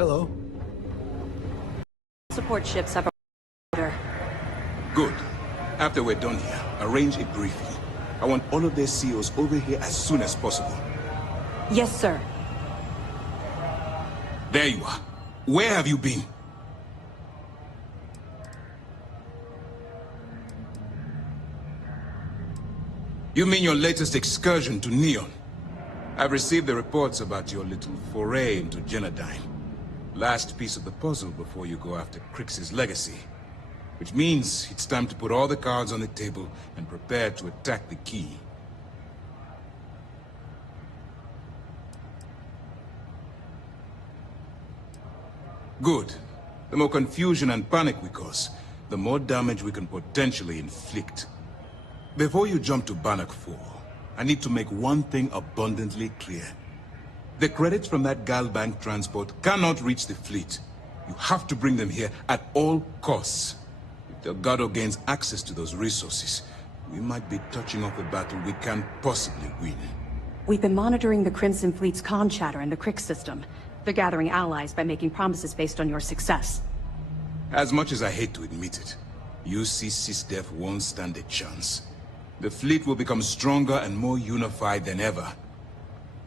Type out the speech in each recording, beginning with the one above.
Hello. Support ships have a order. Good. After we're done here, arrange a briefing. I want all of their CEOs over here as soon as possible. Yes, sir. There you are. Where have you been? You mean your latest excursion to Neon? I've received the reports about your little foray into Genodyne. Last piece of the puzzle before you go after Crix's legacy. Which means it's time to put all the cards on the table and prepare to attack the Key. Good. The more confusion and panic we cause, the more damage we can potentially inflict. Before you jump to Bannock 4, I need to make one thing abundantly clear. The credits from that Galbank transport cannot reach the fleet. You have to bring them here at all costs. If Delgado gains access to those resources, we might be touching off a battle we can't possibly win. We've been monitoring the Crimson Fleet's comm chatter in the Crix system. They're gathering allies by making promises based on your success. As much as I hate to admit it, UC-SysDef won't stand a chance. The fleet will become stronger and more unified than ever.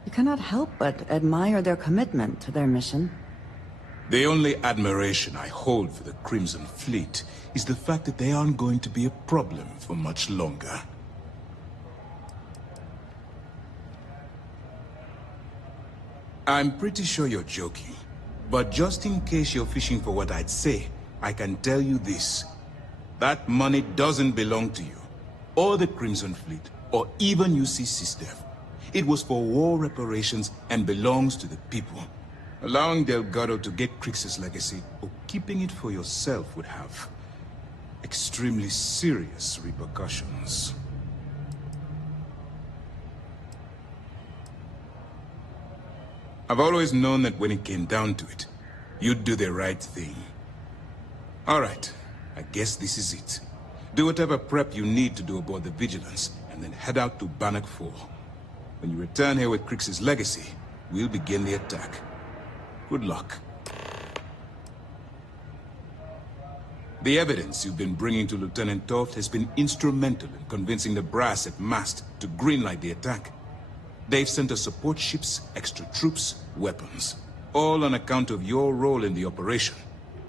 You cannot help but admire their commitment to their mission. The only admiration I hold for the Crimson Fleet is the fact that they aren't going to be a problem for much longer. I'm pretty sure you're joking, but just in case you're fishing for what I'd say, I can tell you this. That money doesn't belong to you, or the Crimson Fleet, or even UC-SysDef. It was for war reparations and belongs to the people. Allowing Delgado to get Crix's legacy, or keeping it for yourself, would have extremely serious repercussions. I've always known that when it came down to it, you'd do the right thing. All right, I guess this is it. Do whatever prep you need to do aboard the Vigilance, and then head out to Bannock 4. When you return here with Crix's legacy, we'll begin the attack. Good luck. The evidence you've been bringing to Lieutenant Toft has been instrumental in convincing the brass at Mast to greenlight the attack. They've sent us support ships, extra troops, weapons. All on account of your role in the operation.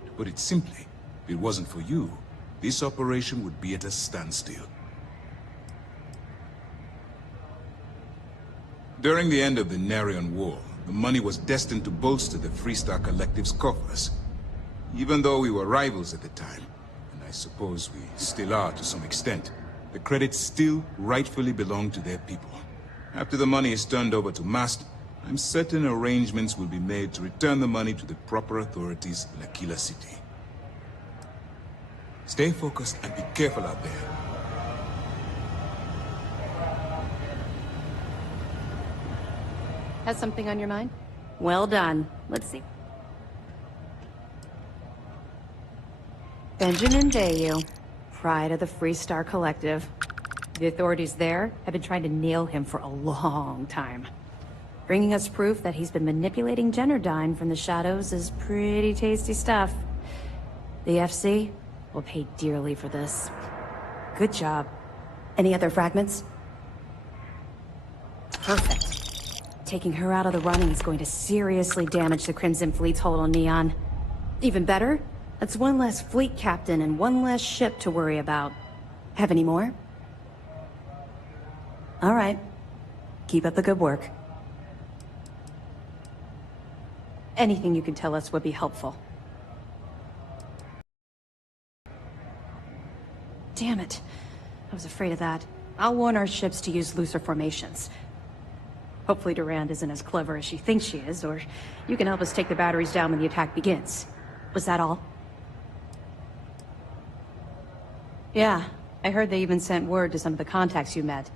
To put it simply, if it wasn't for you, this operation would be at a standstill. During the end of the Narion War, the money was destined to bolster the Freestar Collective's coffers. Even though we were rivals at the time, and I suppose we still are to some extent, the credits still rightfully belong to their people. After the money is turned over to Mast, I'm certain arrangements will be made to return the money to the proper authorities in Aquila City. Stay focused and be careful out there. Has something on your mind? Well done. Let's see. Benjamin Bayou, pride of the Freestar Collective. The authorities there have been trying to nail him for a long time. Bringing us proof that he's been manipulating Genodyne from the shadows is pretty tasty stuff. The FC will pay dearly for this. Good job. Any other fragments? Perfect. Taking her out of the running is going to seriously damage the Crimson Fleet's hold on Neon. Even better, that's one less fleet captain and one less ship to worry about. Have any more? All right. Keep up the good work. Anything you can tell us would be helpful. Damn it. I was afraid of that. I'll warn our ships to use looser formations. Hopefully Durand isn't as clever as she thinks she is, or you can help us take the batteries down when the attack begins. Was that all? Yeah, I heard they even sent word to some of the contacts you met.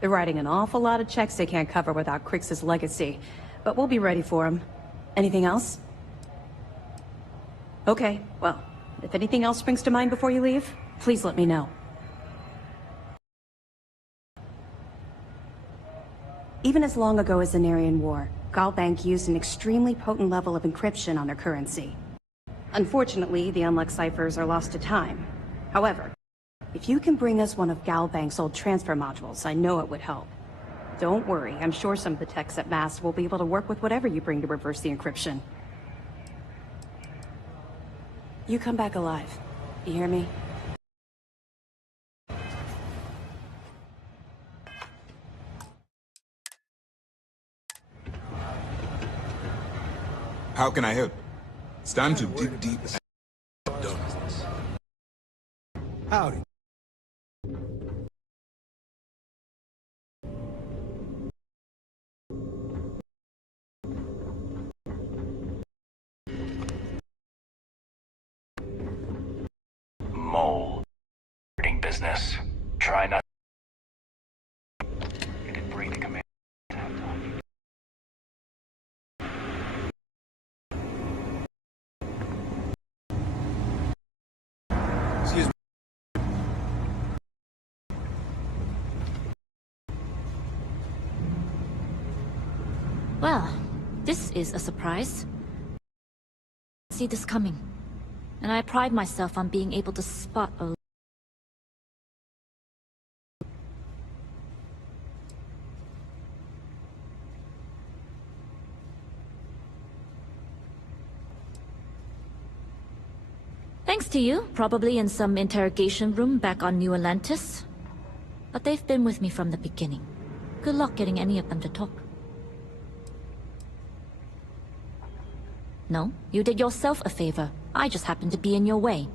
They're writing an awful lot of checks they can't cover without Crix's legacy, but we'll be ready for them. Anything else? Okay, well, if anything else springs to mind before you leave, please let me know. Even as long ago as the Narion War, Galbank used an extremely potent level of encryption on their currency. Unfortunately, the unlocked ciphers are lost to time. However, if you can bring us one of Galbank's old transfer modules, I know it would help. Don't worry, I'm sure some of the techs at MAST will be able to work with whatever you bring to reverse the encryption. You come back alive. You hear me? How can I help? It's time to dig deep and done. Howdy. Mole. Business. Try not. You can bring the command. Excuse me. Well, this is a surprise. See this coming. And I pride myself on being able to spot a... Thanks to you, probably in some interrogation room back on New Atlantis. But they've been with me from the beginning. Good luck getting any of them to talk. No, you did yourself a favor. I just happened to be in your way.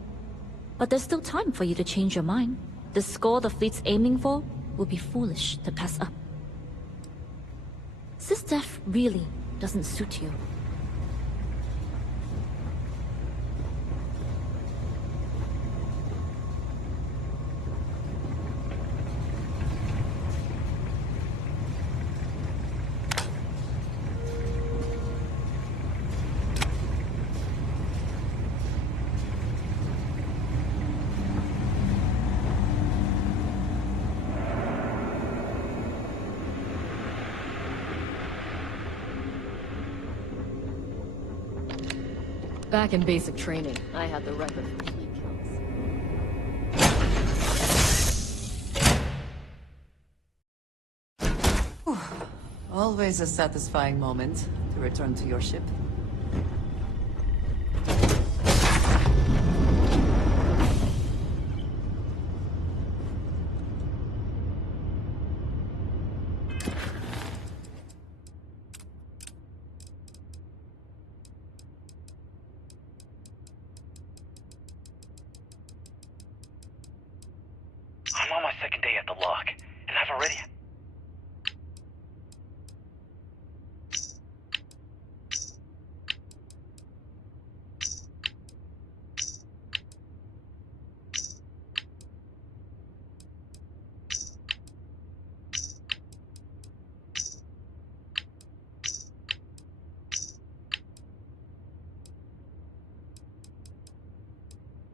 But there's still time for you to change your mind. The score the fleet's aiming for would be foolish to pass up. This death really doesn't suit you. Back in basic training, I had the record for fleet kills. Always a satisfying moment to return to your ship. I'm on my second day at the lock, and I've already...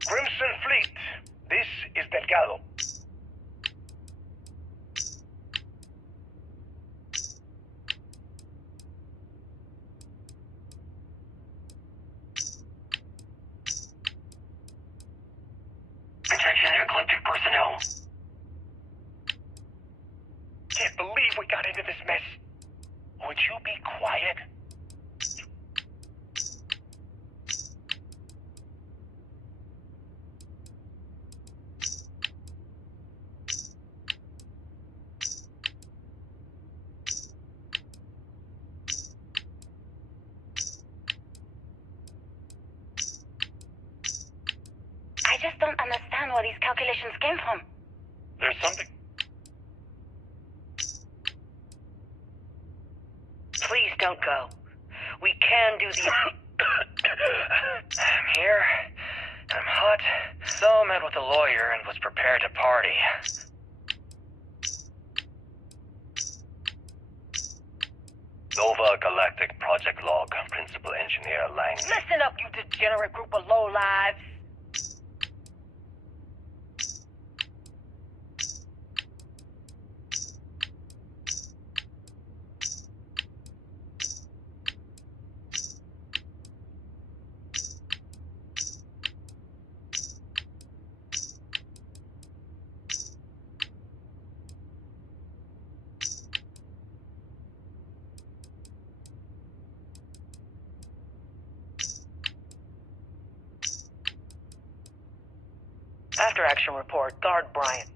Crimson Fleet, this is Delgado. Attention eclectic personnel. Can't believe we got into this mess. Would you be quiet? I just don't understand where these calculations came from. There's something... Please don't go. We can do these... I'm here. I'm hot. So met with a lawyer and was prepared to party. Nova Galactic Project Log, Principal Engineer Lang. Listen up, you degenerate group of lowlives. After-action report, guard Bryant.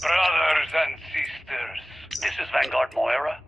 Brothers and sisters, this is Vanguard Moira.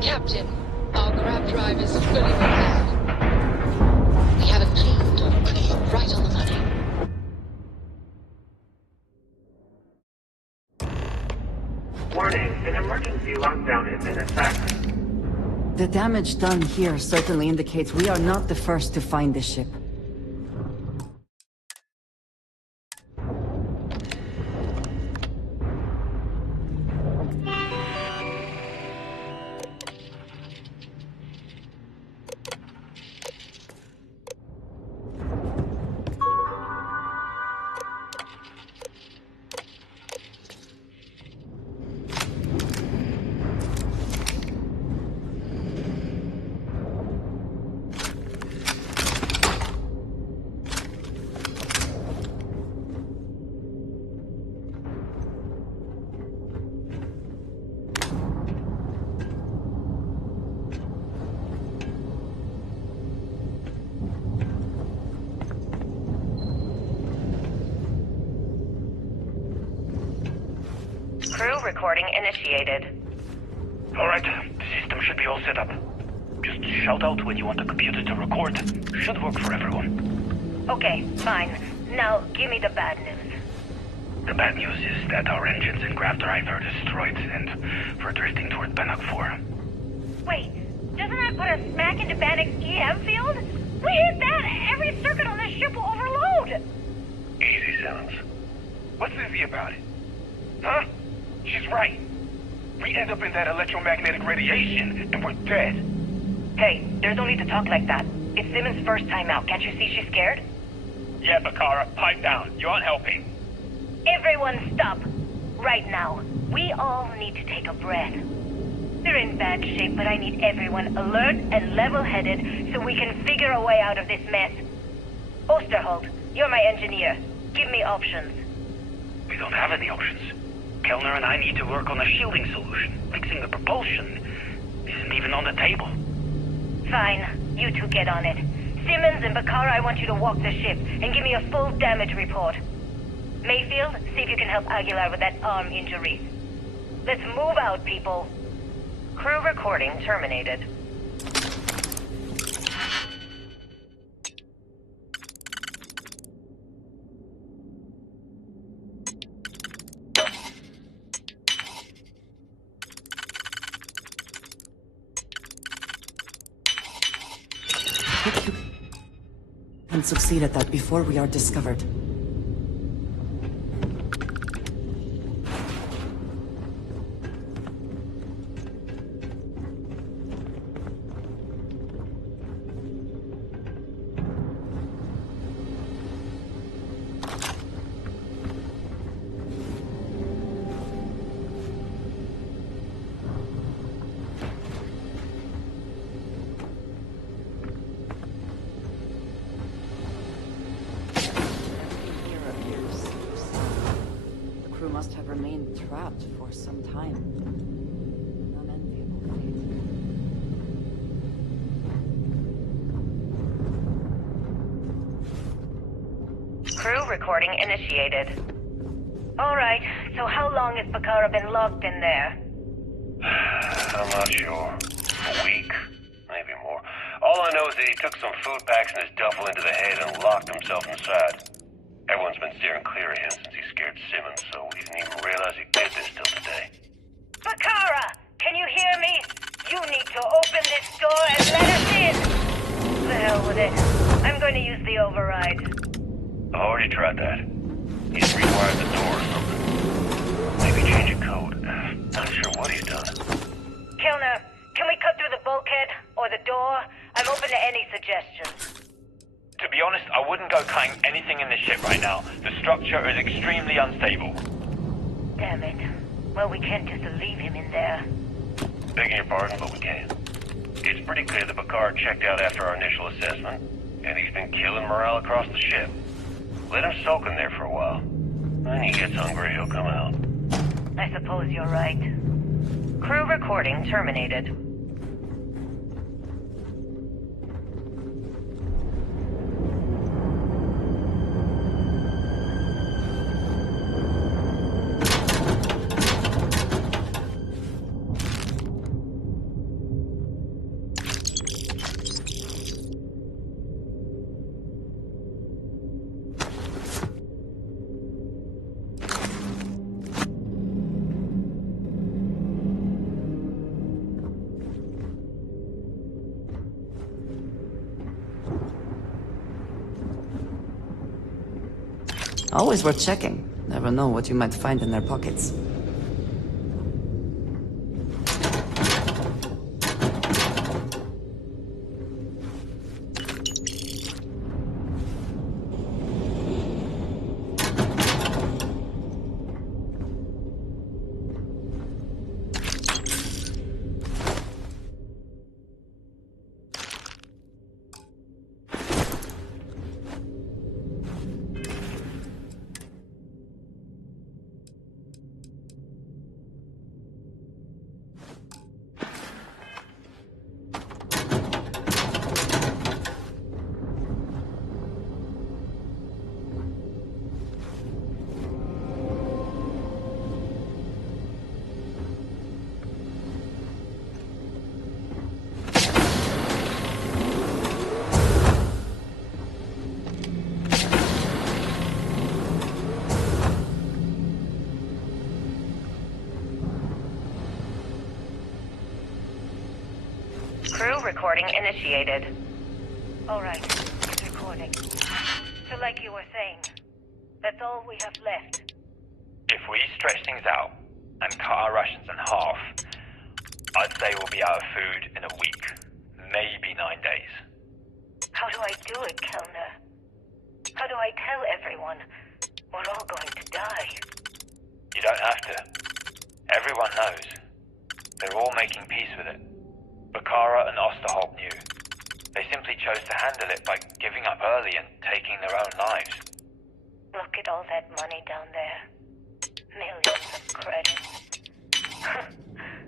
Captain, our grab drive is fully repaired. We have a clean doctrine right on the money. Warning, an emergency lockdown has been established. The damage done here certainly indicates we are not the first to find the ship. Crew recording initiated. Alright, the system should be all set up. Just shout out when you want the computer to record. Should work for everyone. Okay, fine. Now, give me the bad news. The bad news is that our engines and grav drive are destroyed, and we're drifting toward Bannock 4. Wait, doesn't that put us smack into Bannock's EM field? We hit that! Every circuit on this ship will overload! Easy, Simmons. What's easy about it? Huh? She's right. We end up in that electromagnetic radiation, and we're dead. Hey, there's no need to talk like that. It's Simmons' first time out. Can't you see she's scared? Yeah, Bakara, pipe down. You aren't helping. Everyone stop. Right now. We all need to take a breath. We're in bad shape, but I need everyone alert and level-headed so we can figure a way out of this mess. Osterholt, you're my engineer. Give me options. We don't have any options. Kellner and I need to work on a shielding solution. Fixing the propulsion isn't even on the table. Fine. You two get on it. Simmons and Bakara, I want you to walk the ship and give me a full damage report. Mayfield, see if you can help Aguilar with that arm injury. Let's move out, people. Crew recording terminated. And succeed at that before we are discovered. Must have remained trapped for some time. An unenviable fate. Crew recording initiated. Alright, so how long has Bakara been locked in there? I'm not sure. A week? All I know is that he took some food packs in his duffel into the head and locked himself inside. Everyone's been steering clear of him since he scared Simmons, so we didn't even realize he did this till today. Bakara, can you hear me? You need to open this door and let us in! The hell with it. I'm going to use the override. I've already tried that. He's rewired the door or something. Maybe change a code. Not sure what he's done. Kellner, can we cut through the bulkhead or the door? I'm open to any suggestions. To be honest, I wouldn't go cutting anything in the ship right now. The structure is extremely unstable. Damn it. Well, we can't just leave him in there. Begging your pardon, but we can. It's pretty clear that Bakar checked out after our initial assessment, and he's been killing morale across the ship. Let him soak in there for a while. When he gets hungry, he'll come out. I suppose you're right. Crew recording terminated. Always worth checking. Never know what you might find in their pockets. Recording initiated. Alright, it's recording. So like you were saying, that's all we have left. If we stretch things out and cut our rations in half, I'd say we'll be out of food in a week, maybe 9 days. How do I do it, Kellner? How do I tell everyone we're all going to die? You don't have to. Everyone knows. They're all making peace with it. Bakara and Osterholt knew. They simply chose to handle it by giving up early and taking their own lives. Look at all that money down there. Millions of credits.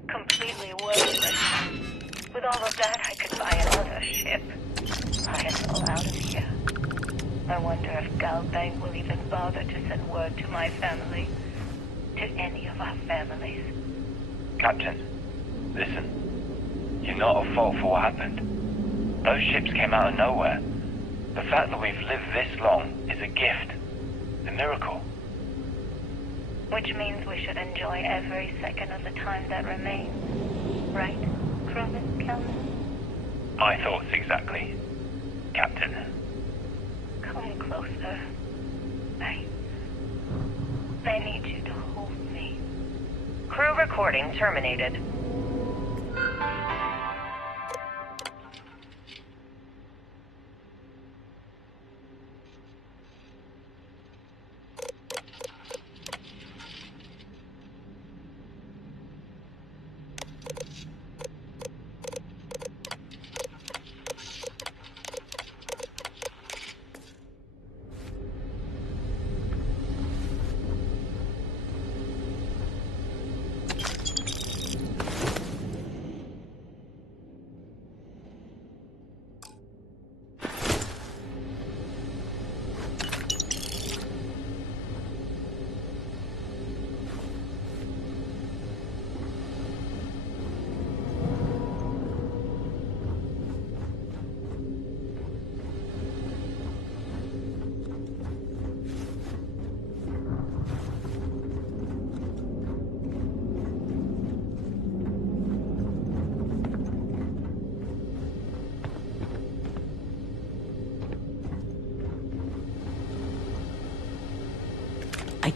Completely worthless. With all of that, I could buy another ship. Buy us all out of here. I wonder if Galbang will even bother to send word to my family. To any of our families. Captain, listen. You're not at fault for what happened. Those ships came out of nowhere. The fact that we've lived this long is a gift. A miracle. Which means we should enjoy every second of the time that remains. Right, crewman Kellner? My thoughts exactly, Captain. Come closer. I need you to hold me. Crew recording terminated.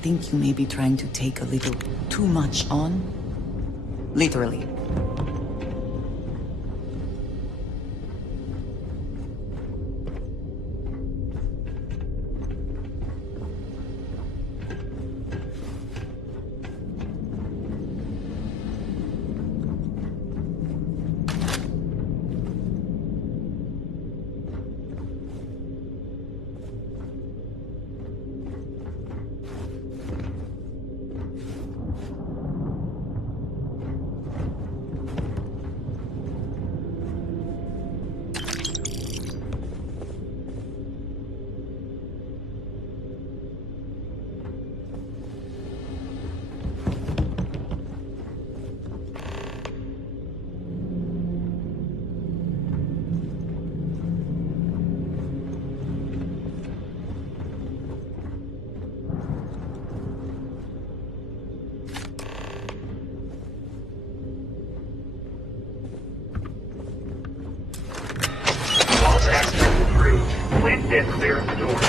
think you may be trying to take a little too much on. Literally. Please clear the door.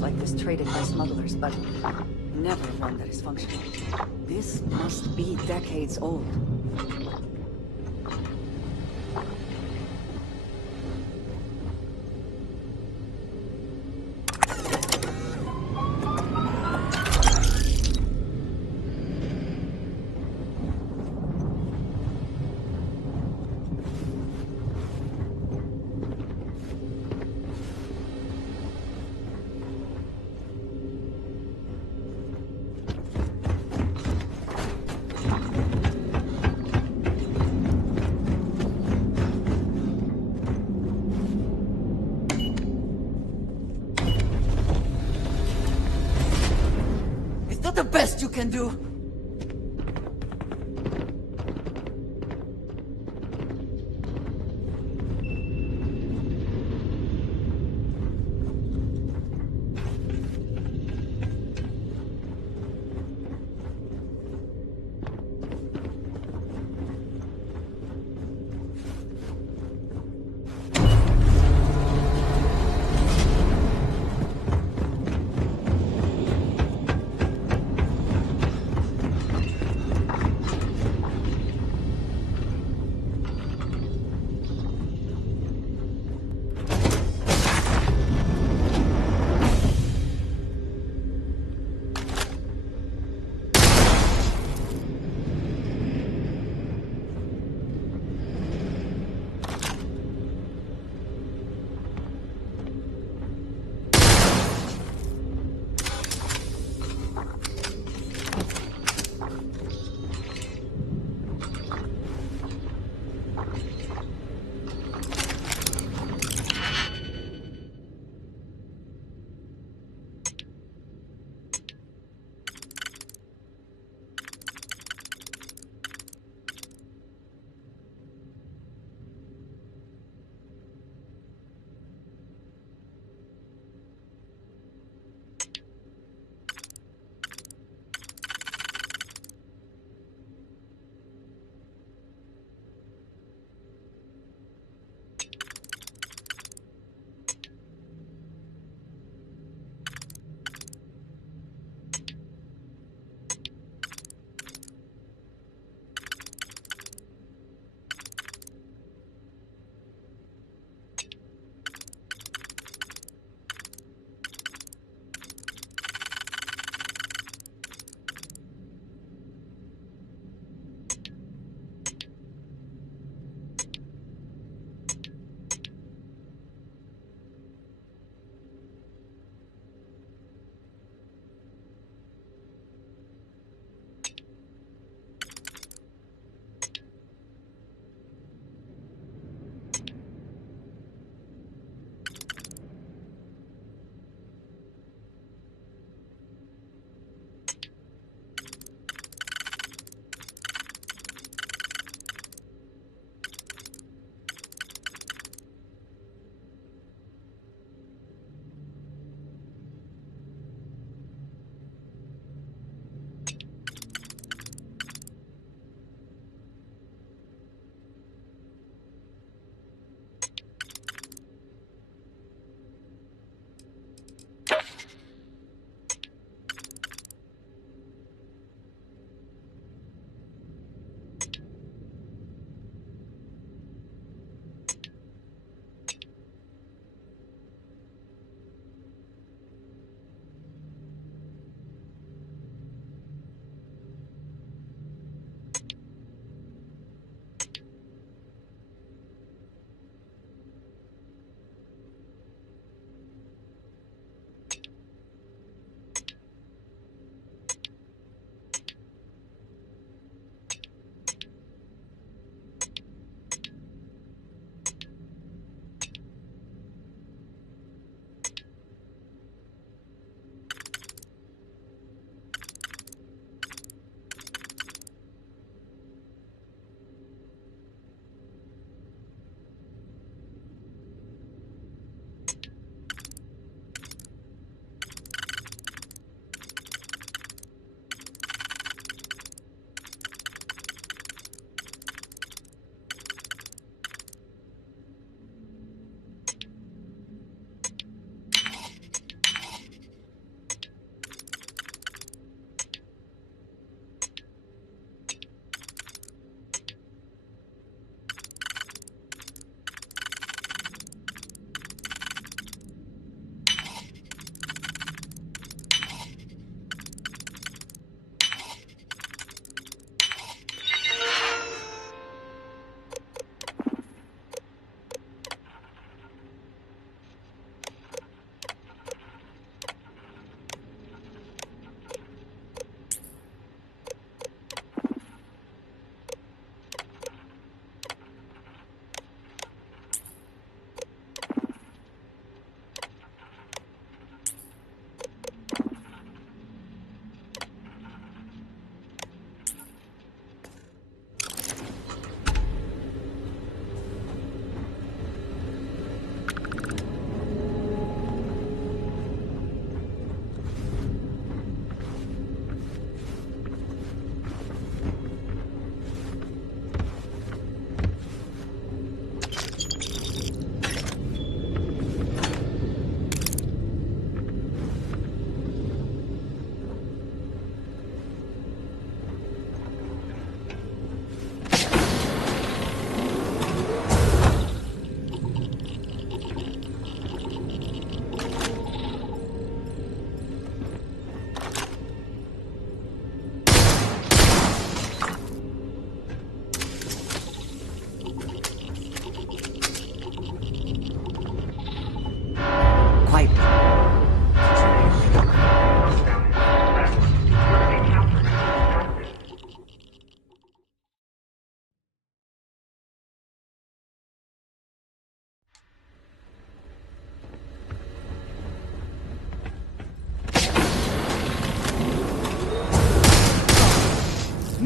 Like this traded by smugglers, but never one that is functional. This must be decades old. The best you can do.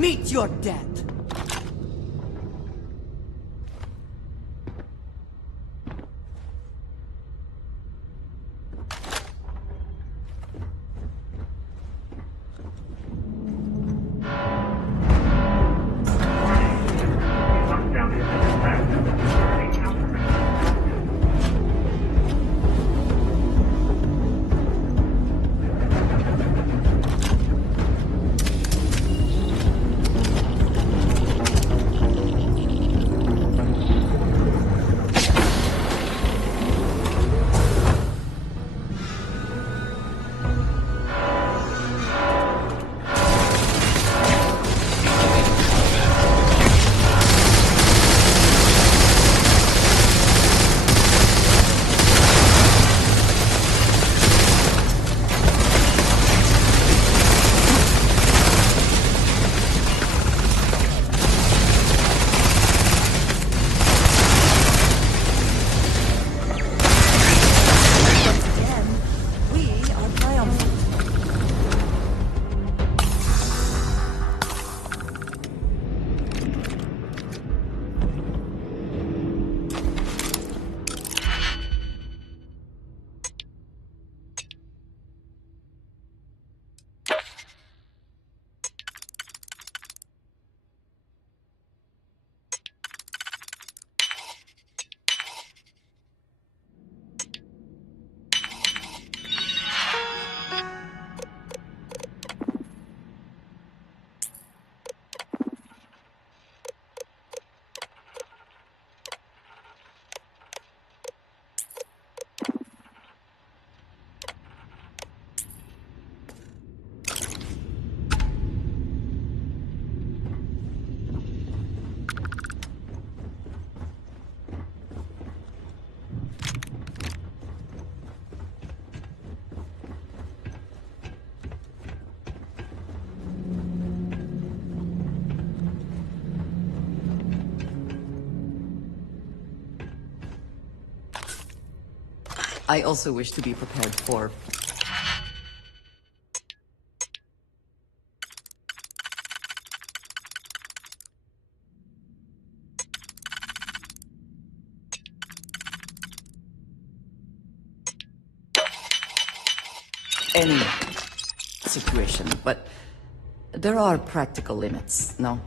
Meet your death! I also wish to be prepared for... any situation, but there are practical limits, no?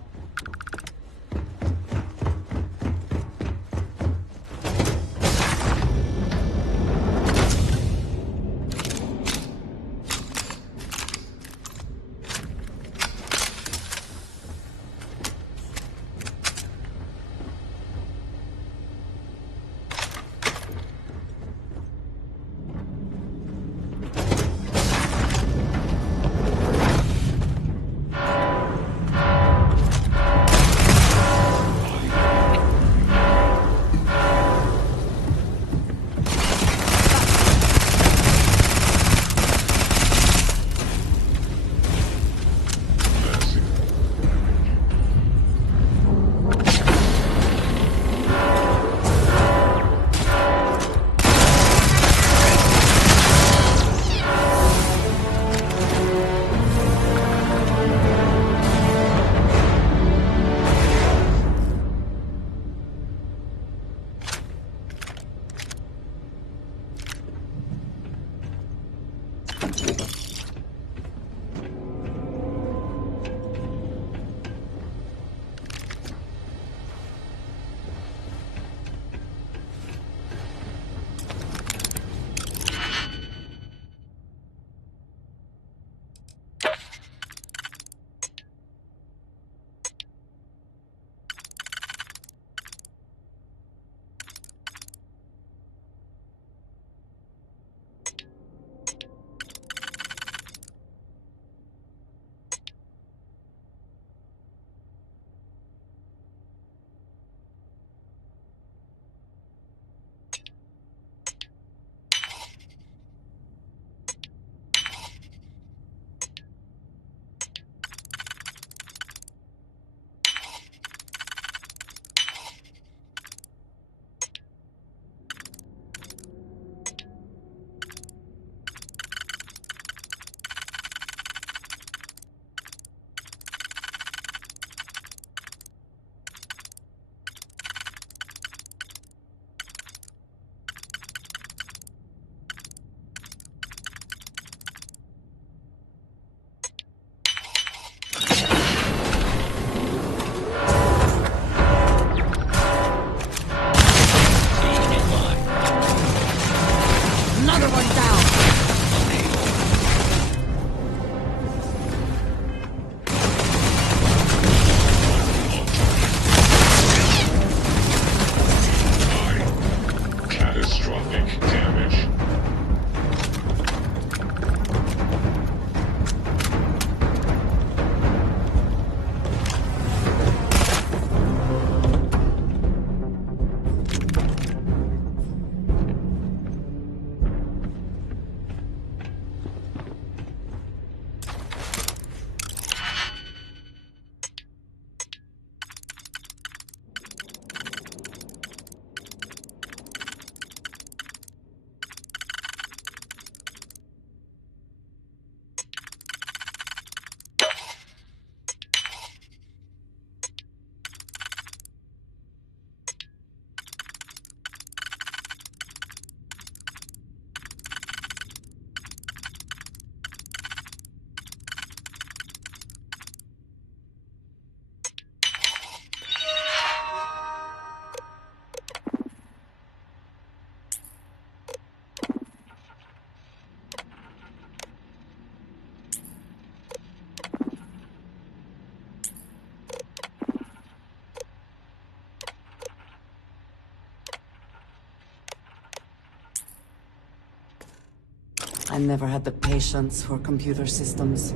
never had the patience for computer systems.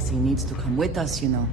galaxy needs to come with us, you know.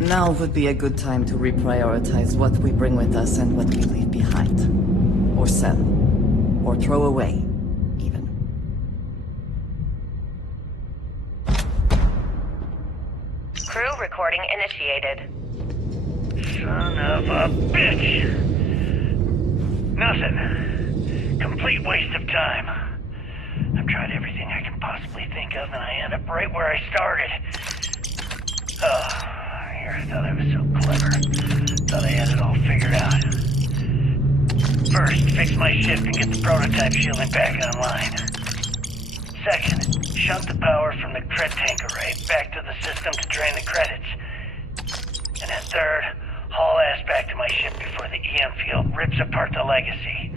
Now would be a good time to reprioritize what we bring with us and what we leave behind. Or sell. Or throw away, even. Crew recording initiated. Son of a bitch! Nothing. Complete waste of time. I've tried everything I can possibly think of, and I end up right where I started. Oh, here I thought I was so clever. Thought I had it all figured out. First, fix my ship and get the prototype shielding back online. Second, shunt the power from the cred tank array back to the system to drain the credits. And then third, haul ass back to my ship before the EM field rips apart the legacy.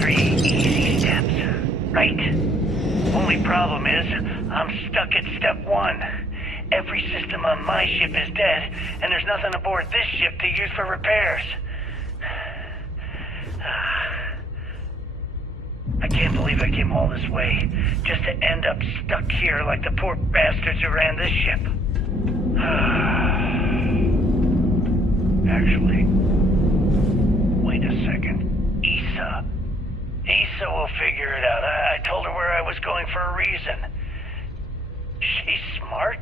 3 easy steps, right? Only problem is, I'm stuck at step 1. Every system on my ship is dead, and there's nothing aboard this ship to use for repairs. I can't believe I came all this way, just to end up stuck here like the poor bastards who ran this ship. Actually, wait a second. Issa will figure it out. I told her where I was going for a reason. She's smart.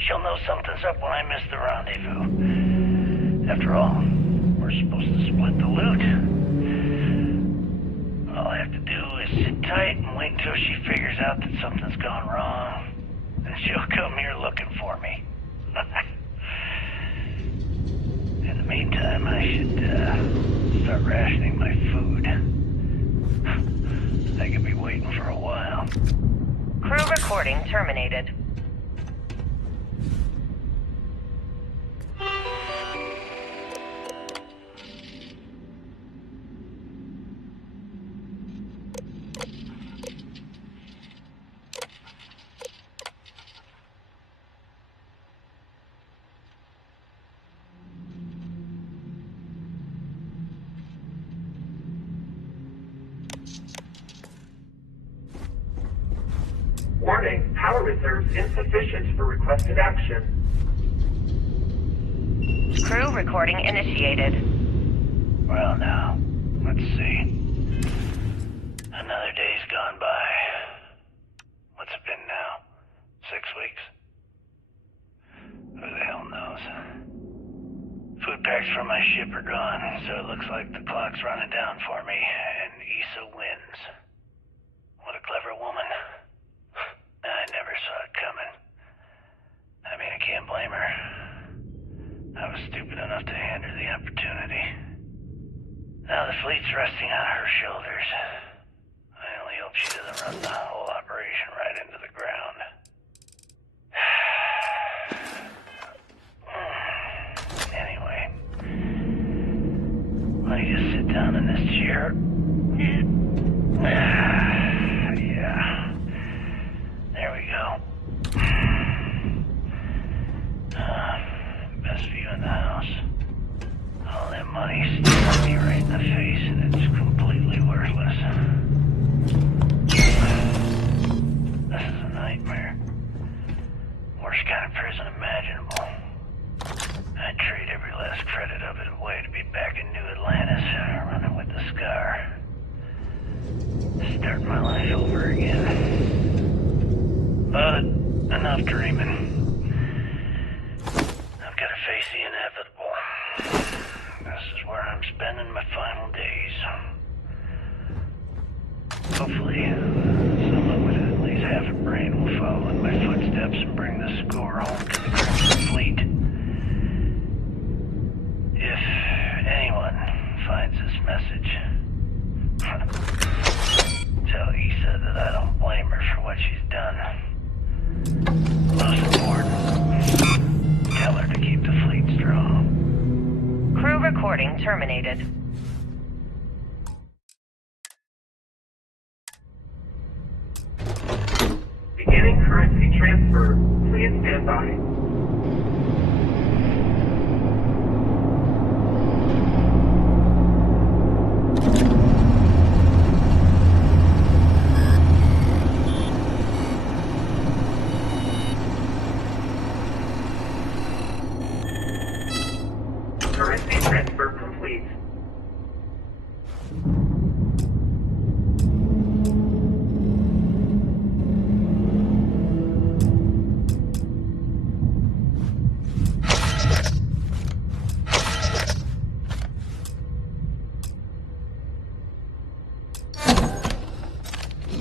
She'll know something's up when I miss the rendezvous. After all, we're supposed to split the loot. All I have to do is sit tight and wait until she figures out that something's gone wrong. And she'll come here looking for me. In the meantime, I should start rationing my food. I could be waiting for a while. Crew recording terminated. Warning, power reserves insufficient for requested action. Crew recording initiated. Well now, let's see. Another day's gone by. What's it been now? 6 weeks? Who the hell knows? Food packs from my ship are gone, so it looks like the clock's running down for me, and Issa wins. What a clever woman. I never saw it coming. I mean, I can't blame her. I was stupid enough to hand her the opportunity. Now the fleet's resting on her shoulders. I only hope she doesn't run the whole operation right into the ground. Anyway, let me just sit down in this chair. Yeah. There we go. Best view in the house. All that money staring me right in the face, and it's completely worthless. This is a nightmare. Worst kind of prison imaginable. I'd trade every last credit of it away to be back in New Atlantis, running with the Scar. Start my life over again. But enough dreaming. I've got to face the inevitable. This is where I'm spending my final days. Hopefully, someone with at least half a brain will follow in my footsteps and bring the score home to the Crimson Fleet. If anyone finds this message, tell Issa that I don't blame her for what she's done. Most important, tell her to keep the fleet strong. Crew recording terminated. Beginning currency transfer. Please stand by.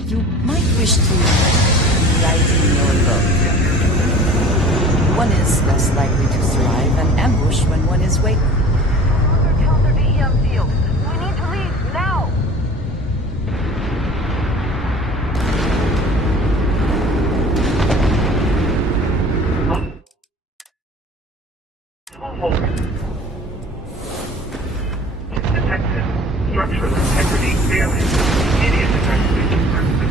You might wish to lighten your load. One is less likely to survive an ambush when one is waiting. Counter the EM field. We need to leave now. Detected. Structural integrity failing. Immediate evacuation requested.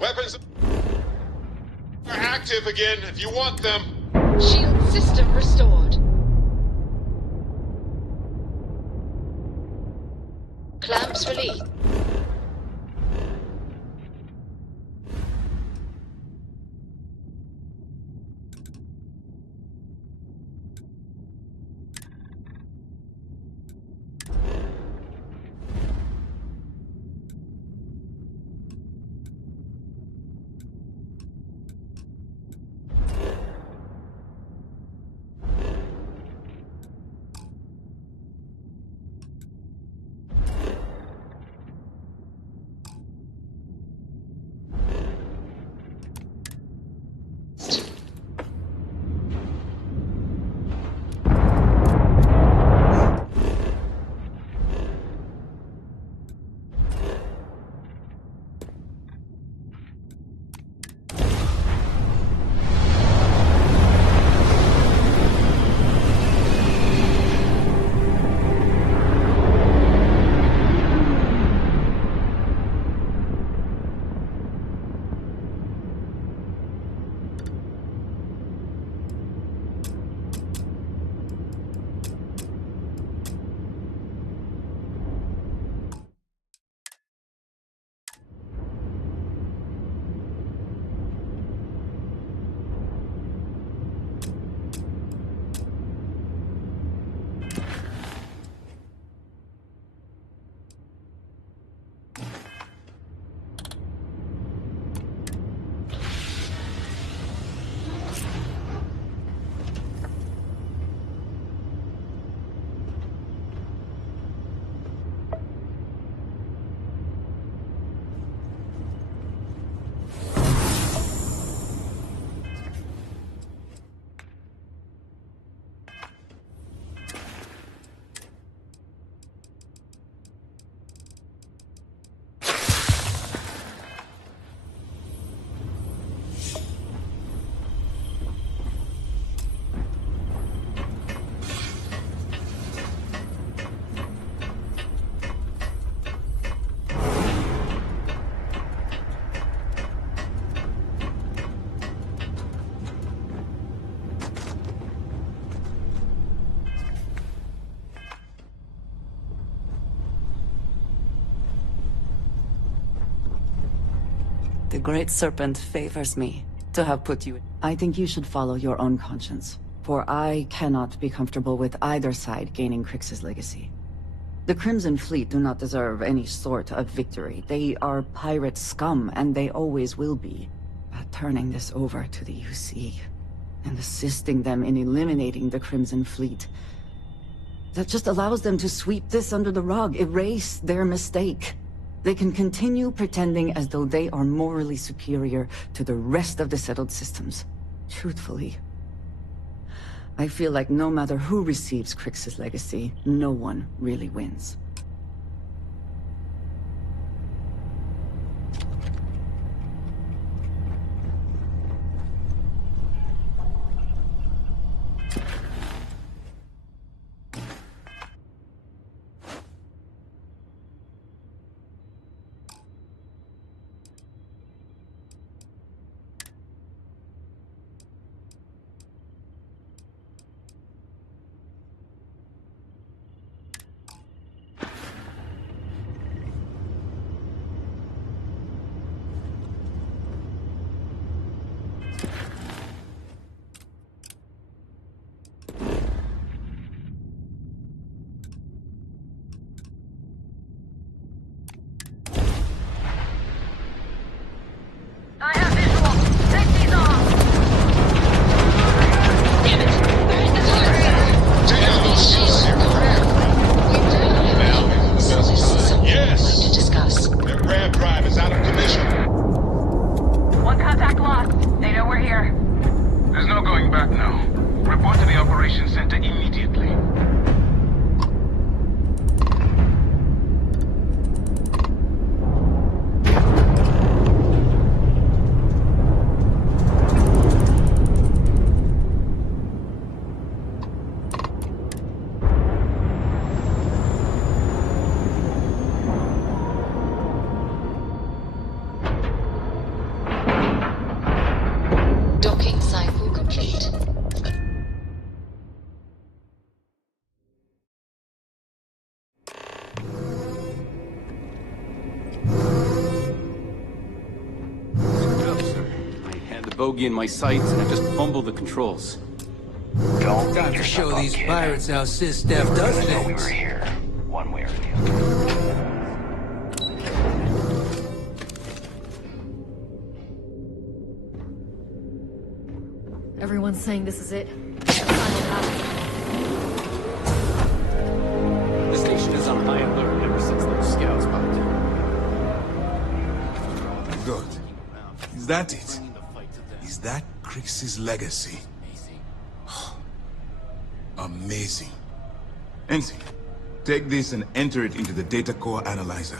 Weapons are active again if you want them. Shield system restored. Clamps released. Great Serpent favors me to have put you... I think you should follow your own conscience, for I cannot be comfortable with either side gaining Crix's legacy. The Crimson Fleet do not deserve any sort of victory. They are pirate scum, and they always will be. But turning this over to the UC, and assisting them in eliminating the Crimson Fleet, that just allows them to sweep this under the rug, erase their mistake. They can continue pretending as though they are morally superior to the rest of the settled systems. Truthfully, I feel like no matter who receives Crix's legacy, no one really wins. Bogey in my sights, and I just fumbled the controls. Don't time to show these pirates how Sis Steph does things. We were here, one way or the other. Everyone's saying this is it. The station is on high alert ever since those scouts popped in. Good. Is that it? Is that Crix's legacy? Amazing. Ensign, take this and enter it into the data core analyzer.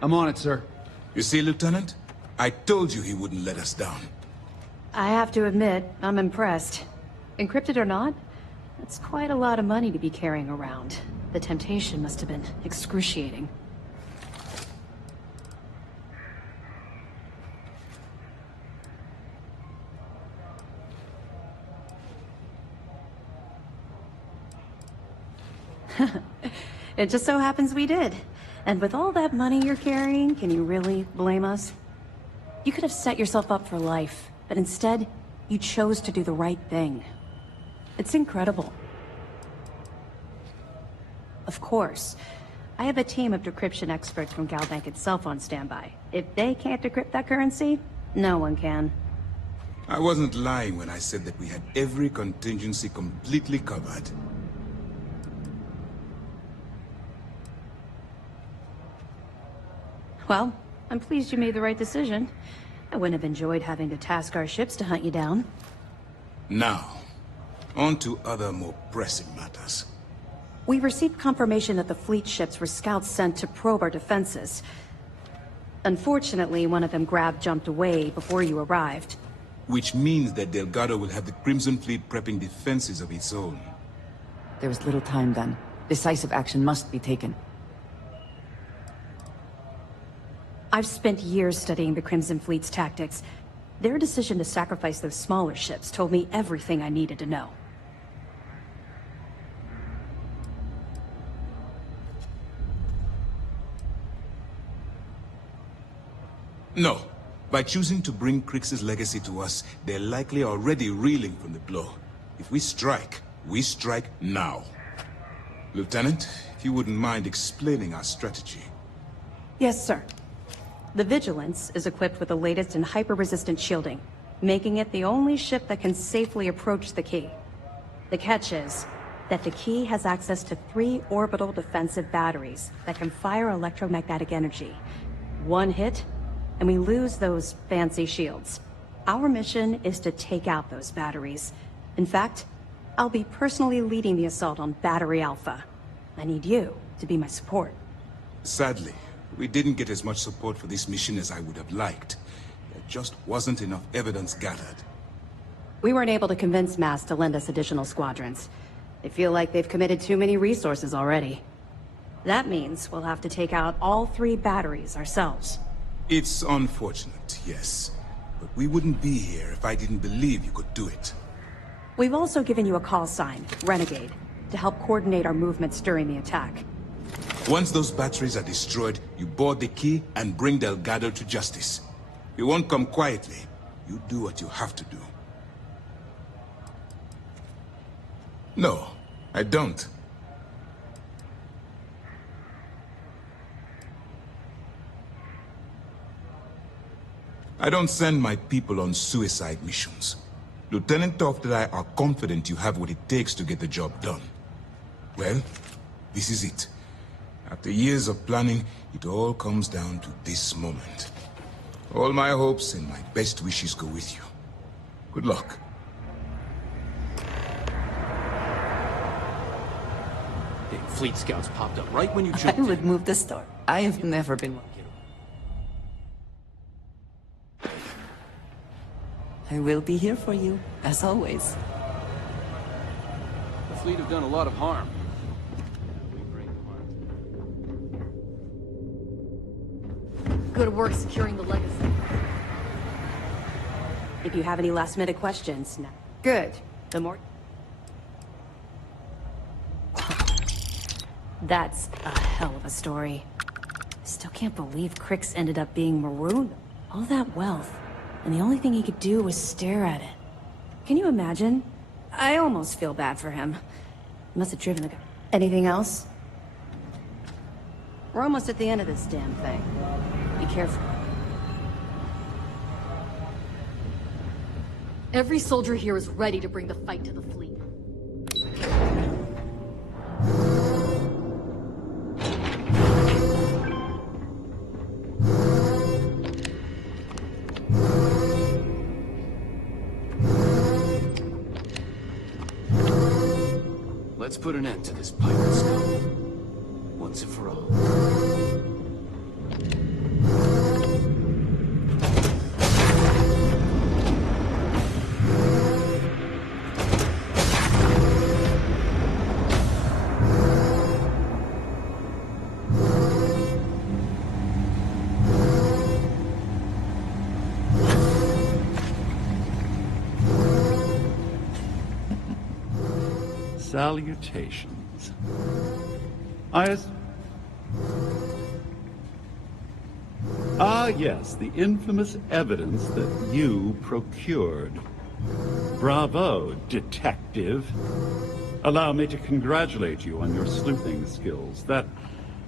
I'm on it, sir. You see, Lieutenant? I told you he wouldn't let us down. I have to admit, I'm impressed. Encrypted or not, that's quite a lot of money to be carrying around. The temptation must have been excruciating. It just so happens we did. And with all that money you're carrying, can you really blame us? You could have set yourself up for life, but instead, you chose to do the right thing. It's incredible. Of course, I have a team of decryption experts from Galbank itself on standby. If they can't decrypt that currency, no one can. I wasn't lying when I said that we had every contingency completely covered. Well, I'm pleased you made the right decision. I wouldn't have enjoyed having to task our ships to hunt you down. Now, on to other more pressing matters. We received confirmation that the fleet ships were scouts sent to probe our defenses. Unfortunately, one of them jumped away before you arrived. Which means that Delgado will have the Crimson Fleet prepping defenses of its own. There is little time then. Decisive action must be taken. I've spent years studying the Crimson Fleet's tactics. Their decision to sacrifice those smaller ships told me everything I needed to know. No. By choosing to bring Crix's legacy to us, they're likely already reeling from the blow. If we strike now. Lieutenant, if you wouldn't mind explaining our strategy. Yes, sir. The Vigilance is equipped with the latest in hyper-resistant shielding, making it the only ship that can safely approach the Key. The catch is that the Key has access to 3 orbital defensive batteries that can fire electromagnetic energy. One hit, and we lose those fancy shields. Our mission is to take out those batteries. In fact, I'll be personally leading the assault on Battery Alpha. I need you to be my support. Sadly, we didn't get as much support for this mission as I would have liked. There just wasn't enough evidence gathered. We weren't able to convince MAS to lend us additional squadrons. They feel like they've committed too many resources already. That means we'll have to take out all 3 batteries ourselves. It's unfortunate, yes. But we wouldn't be here if I didn't believe you could do it. We've also given you a call sign, Renegade, to help coordinate our movements during the attack. Once those batteries are destroyed, you board the Key and bring Delgado to justice. You won't come quietly. You do what you have to do. No, I don't. I don't send my people on suicide missions. Lieutenant Toft and I are confident you have what it takes to get the job done. Well, this is it. After years of planning, it all comes down to this moment. All my hopes and my best wishes go with you. Good luck. Hey, fleet scouts popped up right when you I jumped in. would move the store. I have never been... I will be here for you, as always. The fleet have done a lot of harm. Good work securing the legacy. If you have any last-minute questions, no. Good. The more... That's a hell of a story. I still can't believe Crix ended up being marooned. All that wealth, and the only thing he could do was stare at it. Can you imagine? I almost feel bad for him. He must have driven the guy. Anything else? We're almost at the end of this damn thing. Be careful. Every soldier here is ready to bring the fight to the fleet. Let's put an end to this pirate scum. Once and for all. Salutations. Yes, the infamous evidence that you procured. Bravo, detective. Allow me to congratulate you on your sleuthing skills. That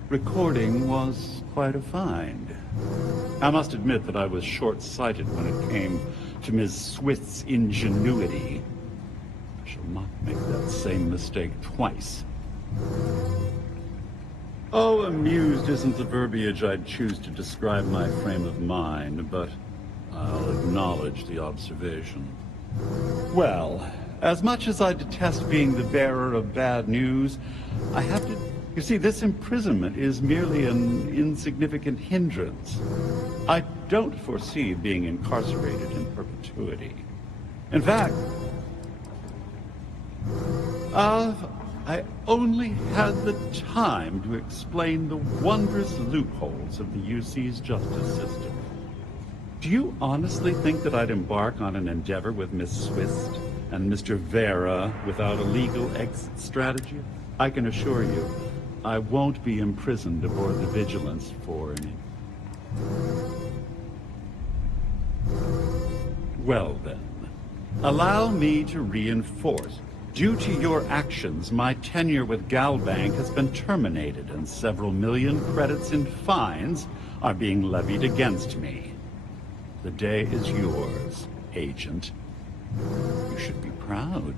recording was quite a find. I must admit that I was short-sighted when it came to Ms. Swift's ingenuity. I shall not make that same mistake twice. Oh, amused isn't the verbiage I'd choose to describe my frame of mind, but I'll acknowledge the observation. Well, as much as I detest being the bearer of bad news, I have to... You see, this imprisonment is merely an insignificant hindrance. I don't foresee being incarcerated in perpetuity. In fact, I only had the time to explain the wondrous loopholes of the UC's justice system. Do you honestly think that I'd embark on an endeavor with Miss Swift and Mr. Vera without a legal exit strategy? I can assure you, I won't be imprisoned aboard the Vigilance for any... Well then, allow me to reinforce. Due to your actions, my tenure with Galbank has been terminated and several million credits in fines are being levied against me. The day is yours, Agent. You should be proud.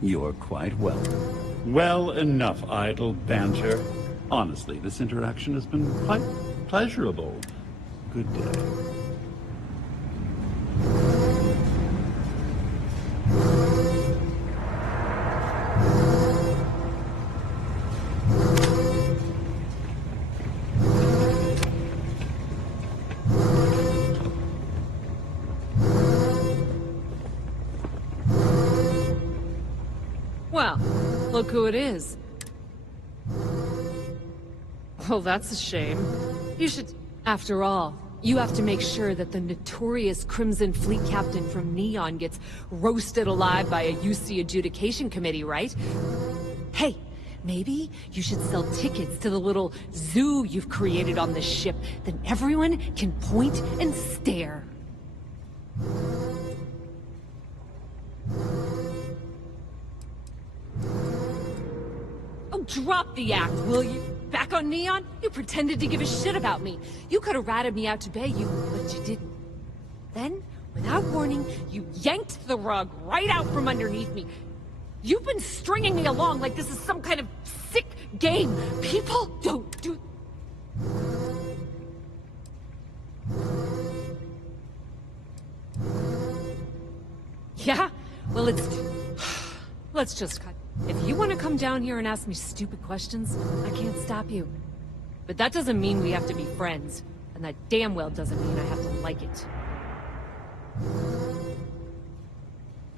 You're quite welcome. Well, enough idle banter. Honestly, this interaction has been quite pleasurable. Good day. Well, look who it is. Well, that's a shame. You should... After all, you have to make sure that the notorious Crimson Fleet captain from Neon gets roasted alive by a UC adjudication committee, right? Hey, maybe you should sell tickets to the little zoo you've created on this ship. Then everyone can point and stare. Oh, drop the act, will you? Back on Neon, you pretended to give a shit about me. You could have ratted me out to bay you, but you didn't. Then, without warning, you yanked the rug right out from underneath me. You've been stringing me along like this is some kind of sick game. People don't do... Yeah? Well, it's... Let's just cut. If you want to come down here and ask me stupid questions, I can't stop you. But that doesn't mean we have to be friends. And that damn well doesn't mean I have to like it.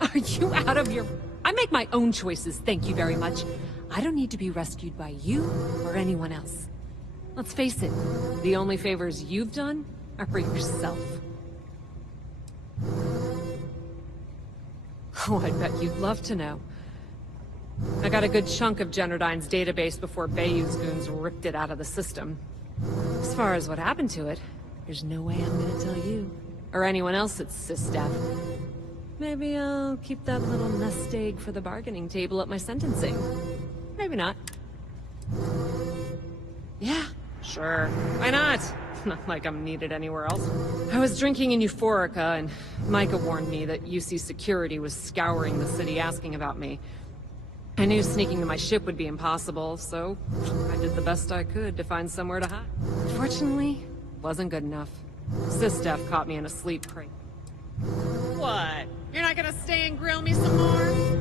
Are you out of your... I make my own choices, thank you very much. I don't need to be rescued by you or anyone else. Let's face it, the only favors you've done are for yourself. Oh, I bet you'd love to know. I got a good chunk of Generdyne's database before Bayou's goons ripped it out of the system. As far as what happened to it, there's no way I'm gonna tell you. Or anyone else at SysDef. Maybe I'll keep that little nest egg for the bargaining table at my sentencing. Maybe not. Yeah, sure. Why not? Not like I'm needed anywhere else. I was drinking in Euphorica, and Micah warned me that UC security was scouring the city asking about me. I knew sneaking to my ship would be impossible, so I did the best I could to find somewhere to hide. Fortunately, wasn't good enough. SysDef caught me in a sleep crate. What? You're not gonna stay and grill me some more?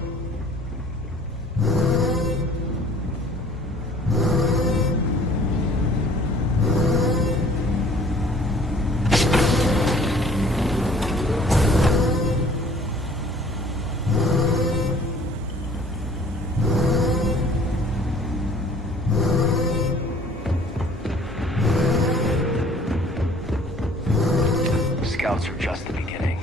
Scouts are just the beginning.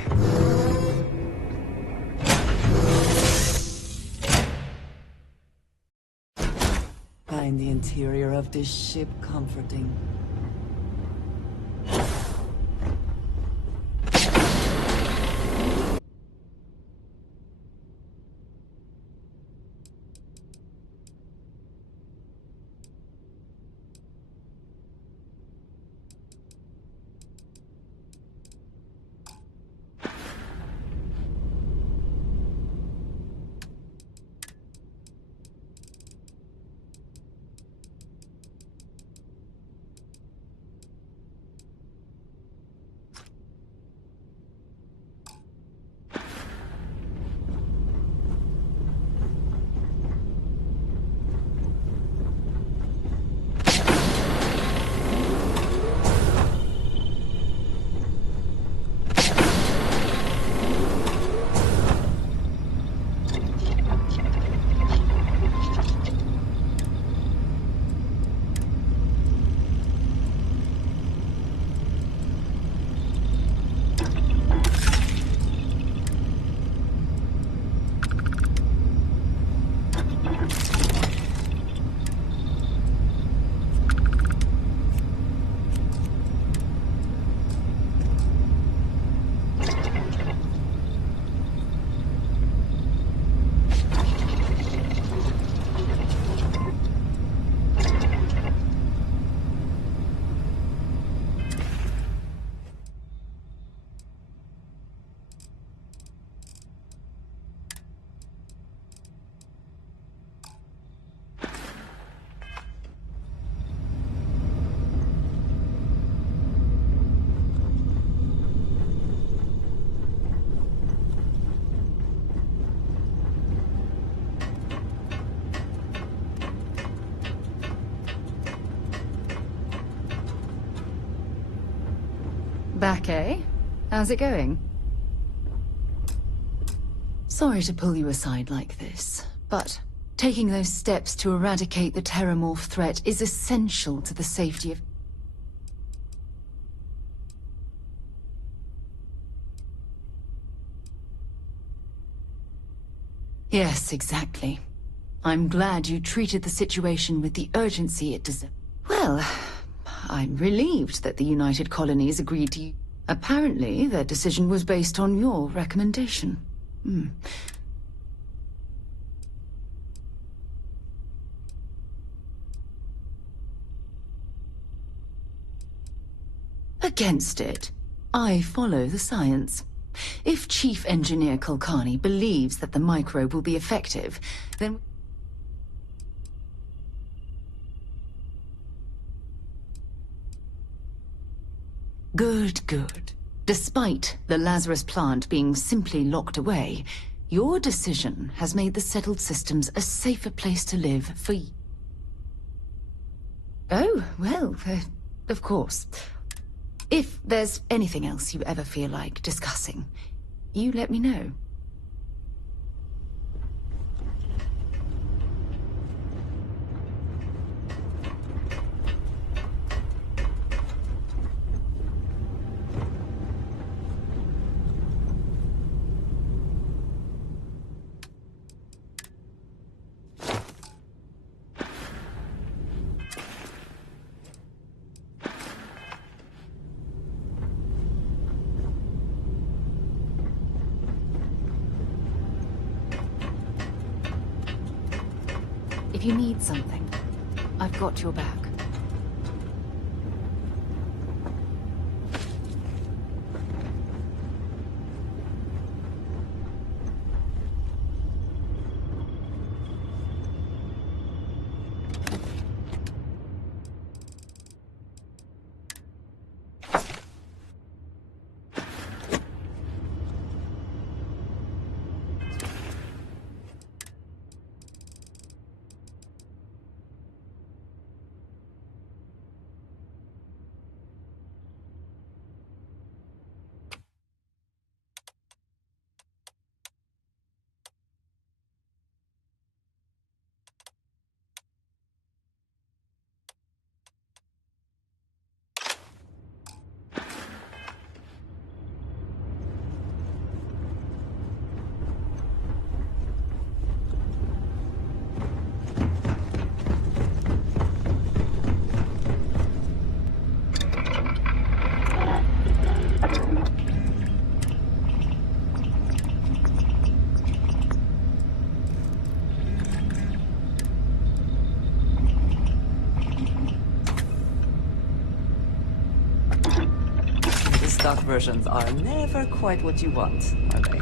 Find the interior of this ship comforting. Back, eh? How's it going? Sorry to pull you aside like this, but taking those steps to eradicate the Terramorph threat is essential to the safety of... Yes, exactly. I'm glad you treated the situation with the urgency it deserves. Well, I'm relieved that the United Colonies agreed to... Apparently, their decision was based on your recommendation. Against it, I follow the science. If Chief Engineer Kulkarni believes that the microbe will be effective, then... Good, good. Despite the Lazarus plant being simply locked away, your decision has made the settled systems a safer place to live for you. Oh, well, of course. If there's anything else you ever feel like discussing, you let me know. If you need something, I've got your back. Stock versions are never quite what you want, are they?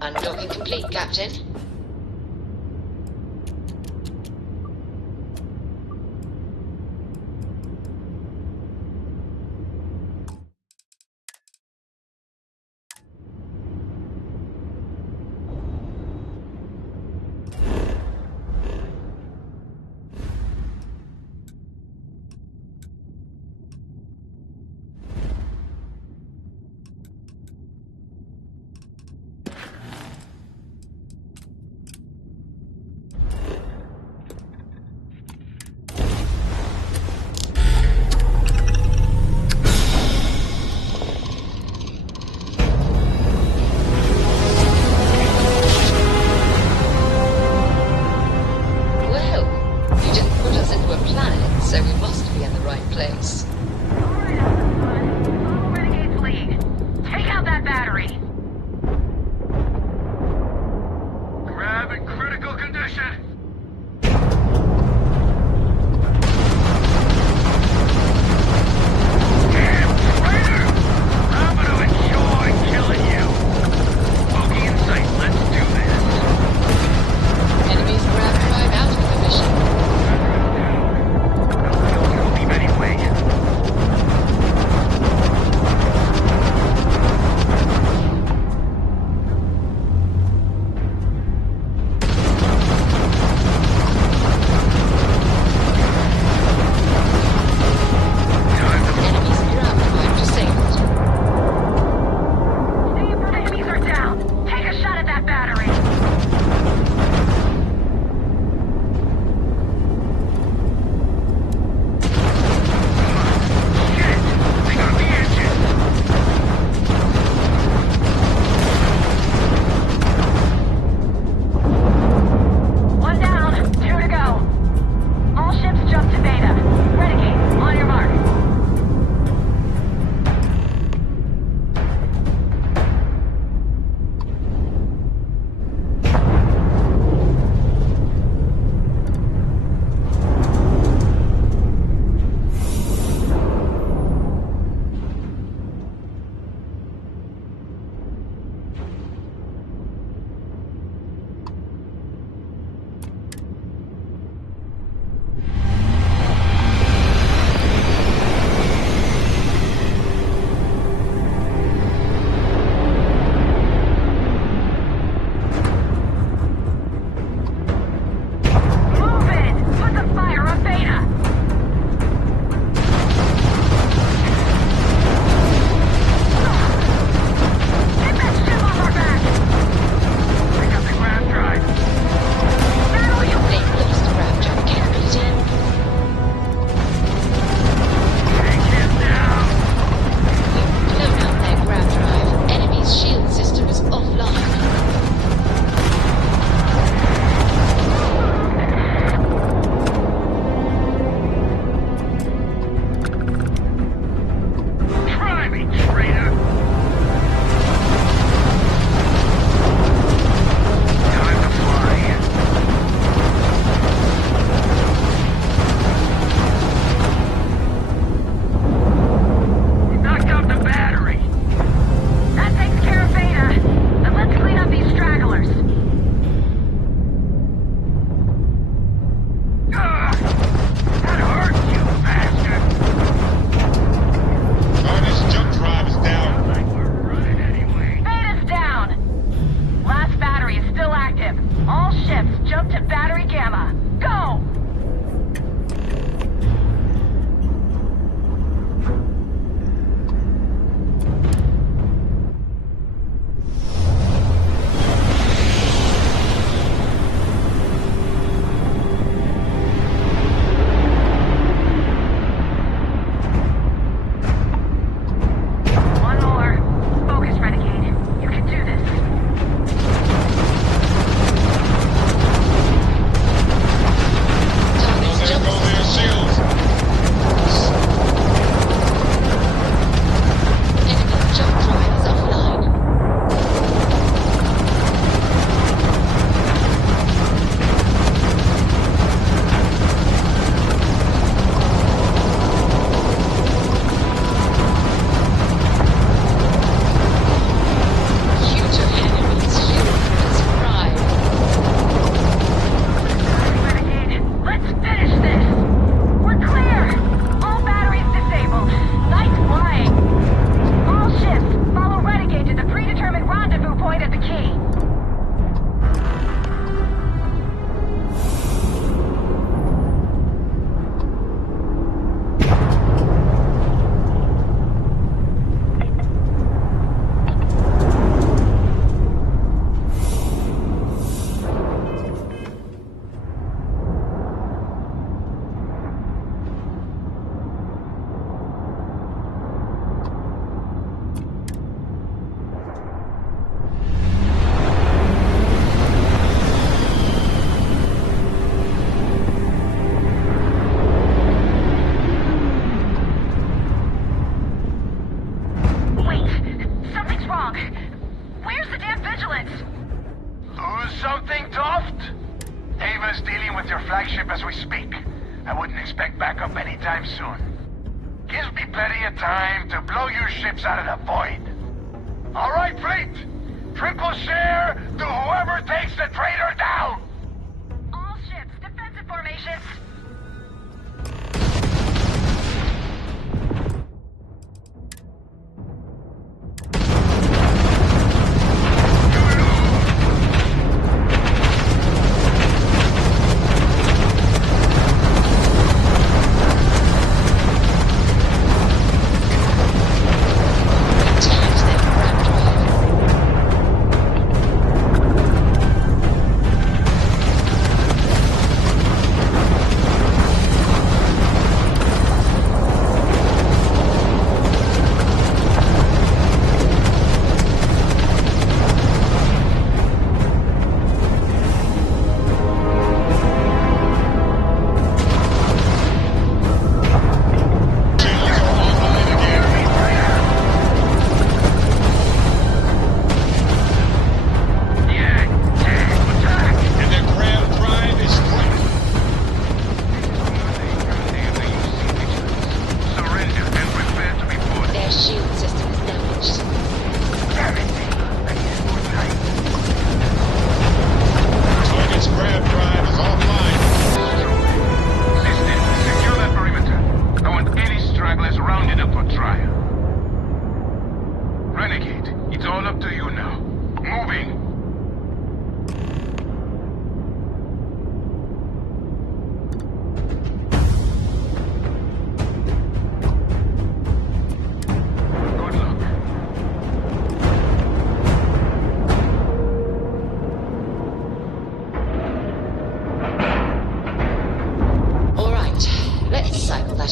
Undocking complete, Captain. the damn Vigilance! Lose something, Toft? Ava's dealing with your flagship as we speak. I wouldn't expect backup anytime soon. Gives me plenty of time to blow your ships out of the void. All right, fleet! Triple share to whoever takes the traitor down! All ships, defensive formations!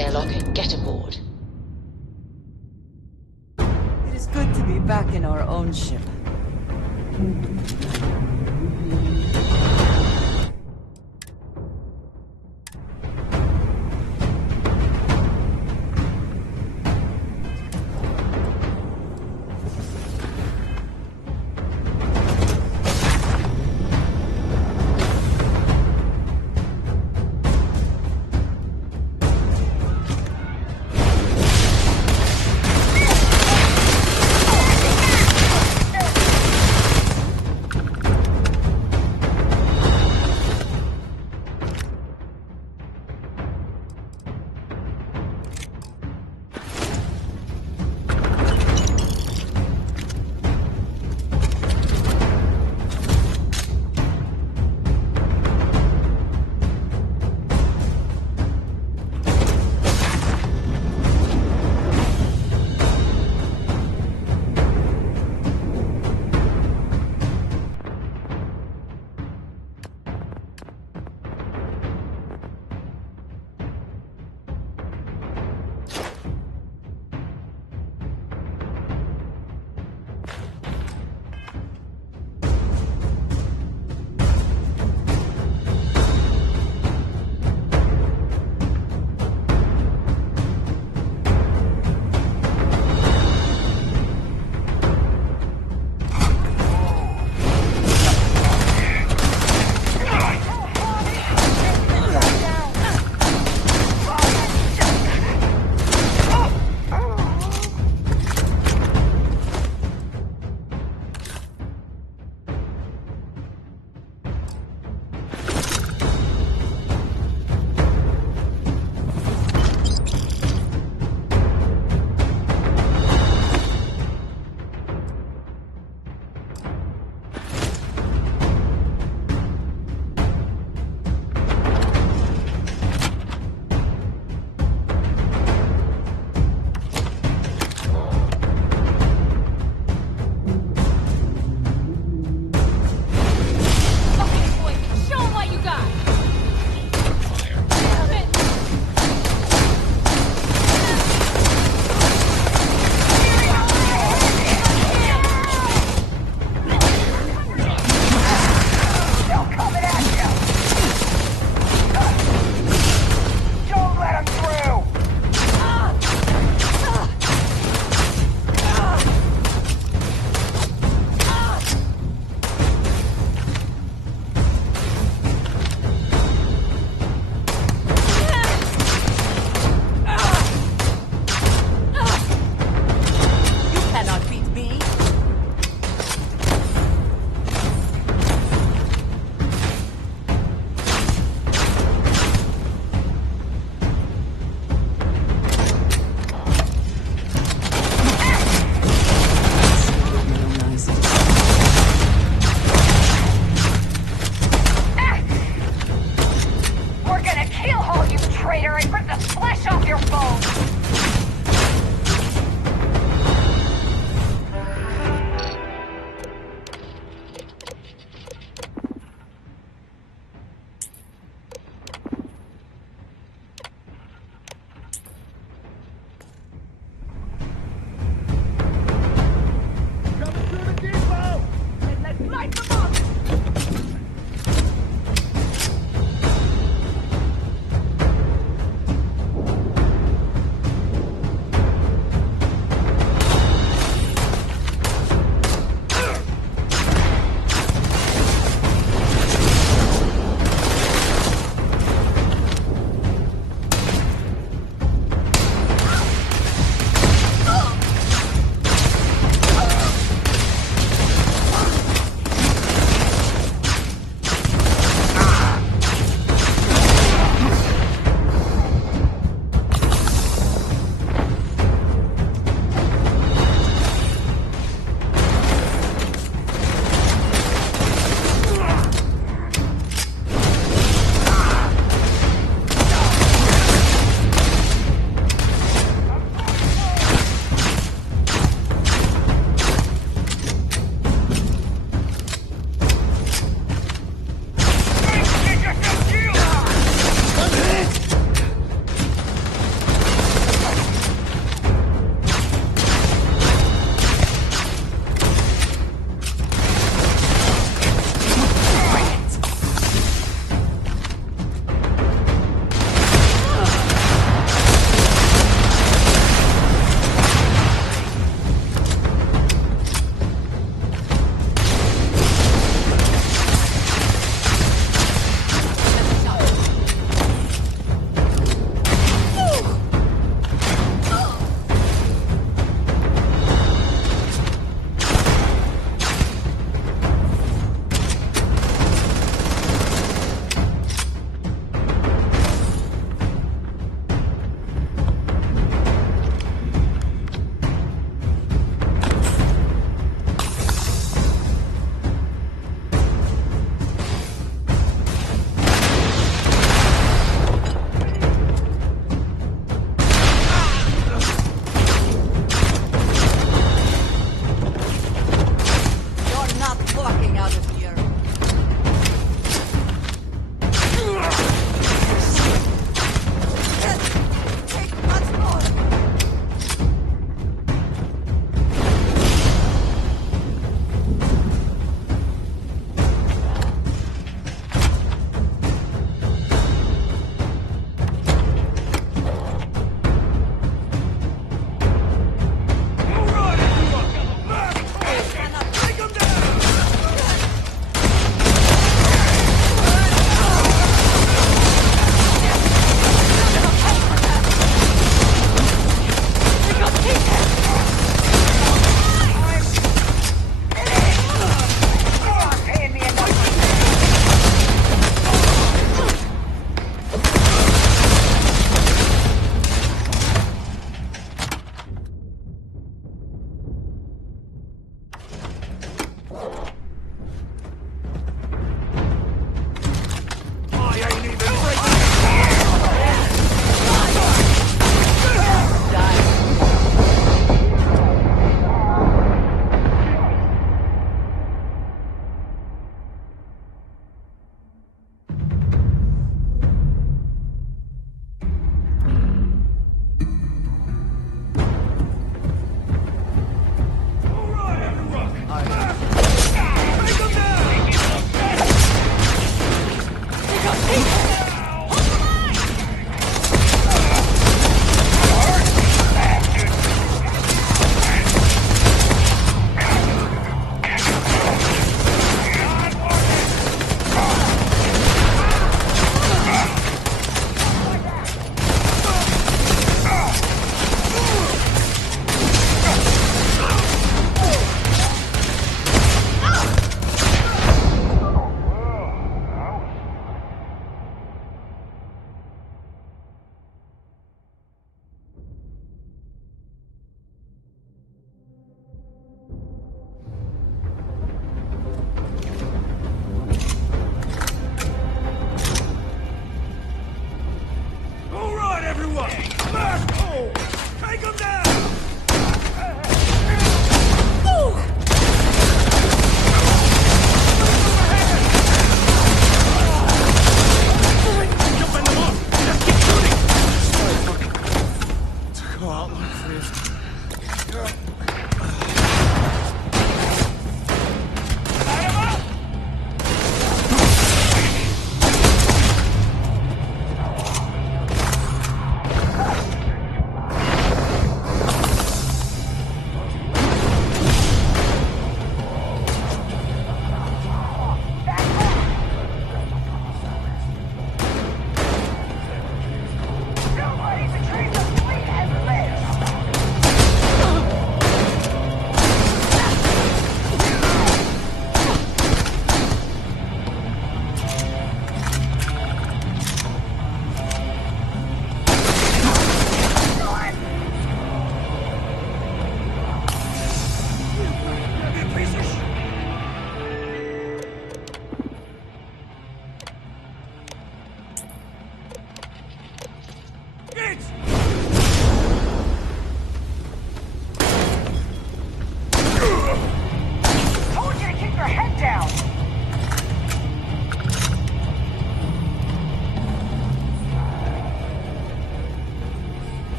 airlock and get aboard. It is good to be back in our own ship.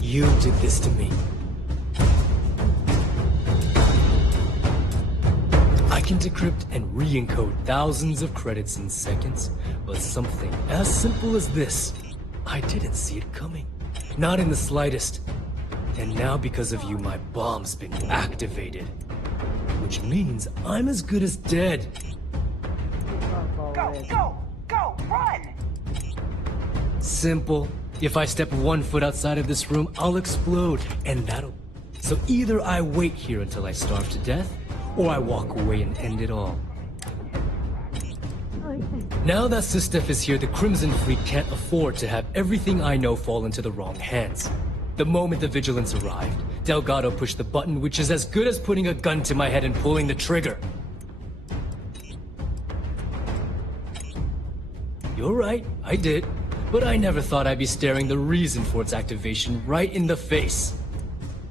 You did this to me. I can decrypt and re-encode thousands of credits in seconds, but something as simple as this, I didn't see it coming. Not in the slightest. And now because of you, my bomb's been activated. Which means I'm as good as dead. Go, run! Simple. If I step 1 foot outside of this room, I'll explode, and that'll... So either I wait here until I starve to death, or I walk away and end it all. Now that Sistef is here, the Crimson Fleet can't afford to have everything I know fall into the wrong hands. The moment the Vigilance arrived, Delgado pushed the button, which is as good as putting a gun to my head and pulling the trigger. You're right, I did. But I never thought I'd be staring the reason for its activation right in the face.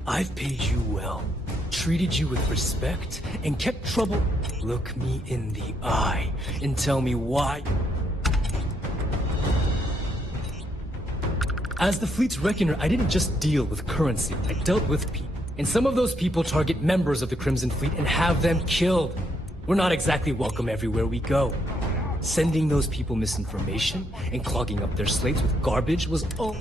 I've paid you well, treated you with respect, and kept trouble. Look me in the eye and tell me why. As the fleet's reckoner, I didn't just deal with currency, I dealt with people. And some of those people target members of the Crimson Fleet and have them killed. We're not exactly welcome everywhere we go. Sending those people misinformation and clogging up their slates with garbage was all...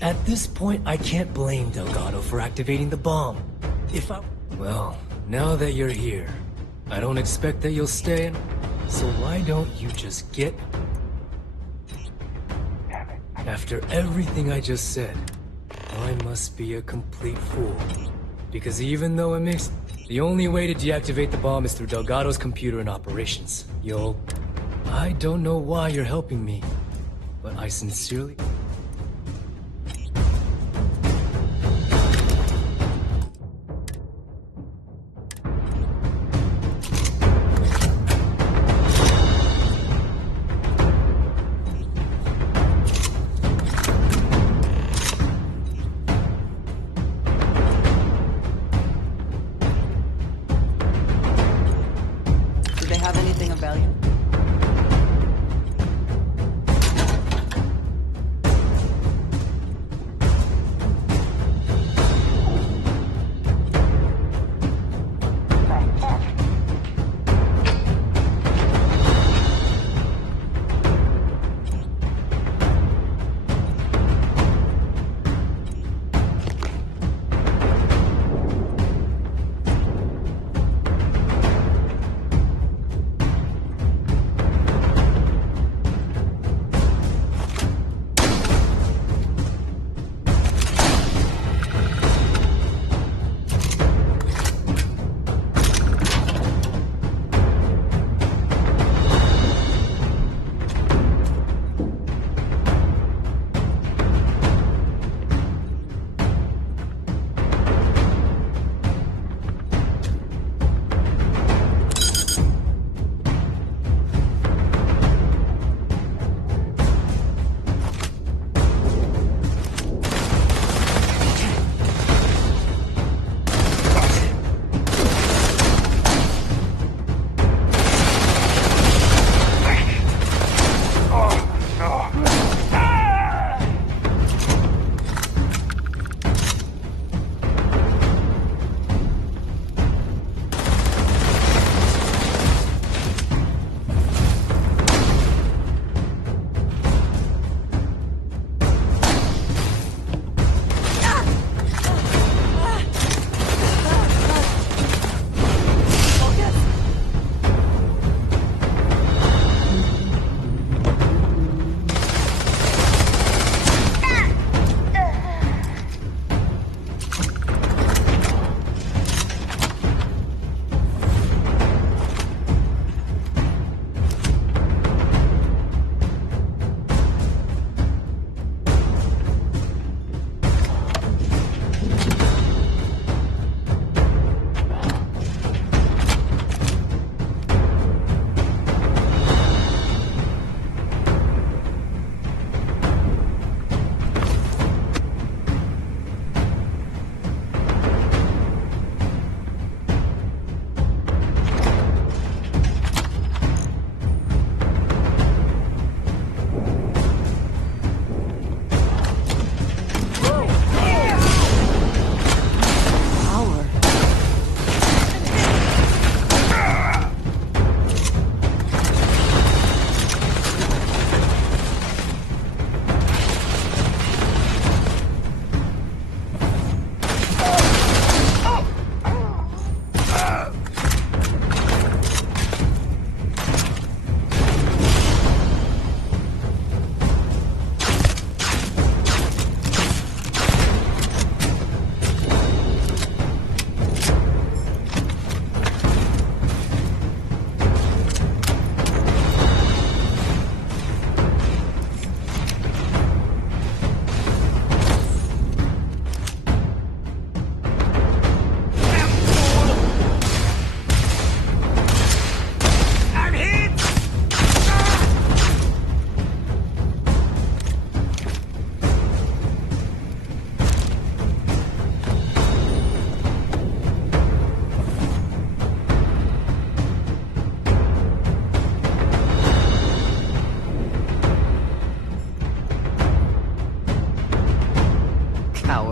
At this point, I can't blame Delgado for activating the bomb. Well, now that you're here, I don't expect that you'll stay, so why don't you just get... After everything I just said, I must be a complete fool. Because even though it makes... The only way to deactivate the bomb is through Delgado's computer and operations. I don't know why you're helping me, but I sincerely...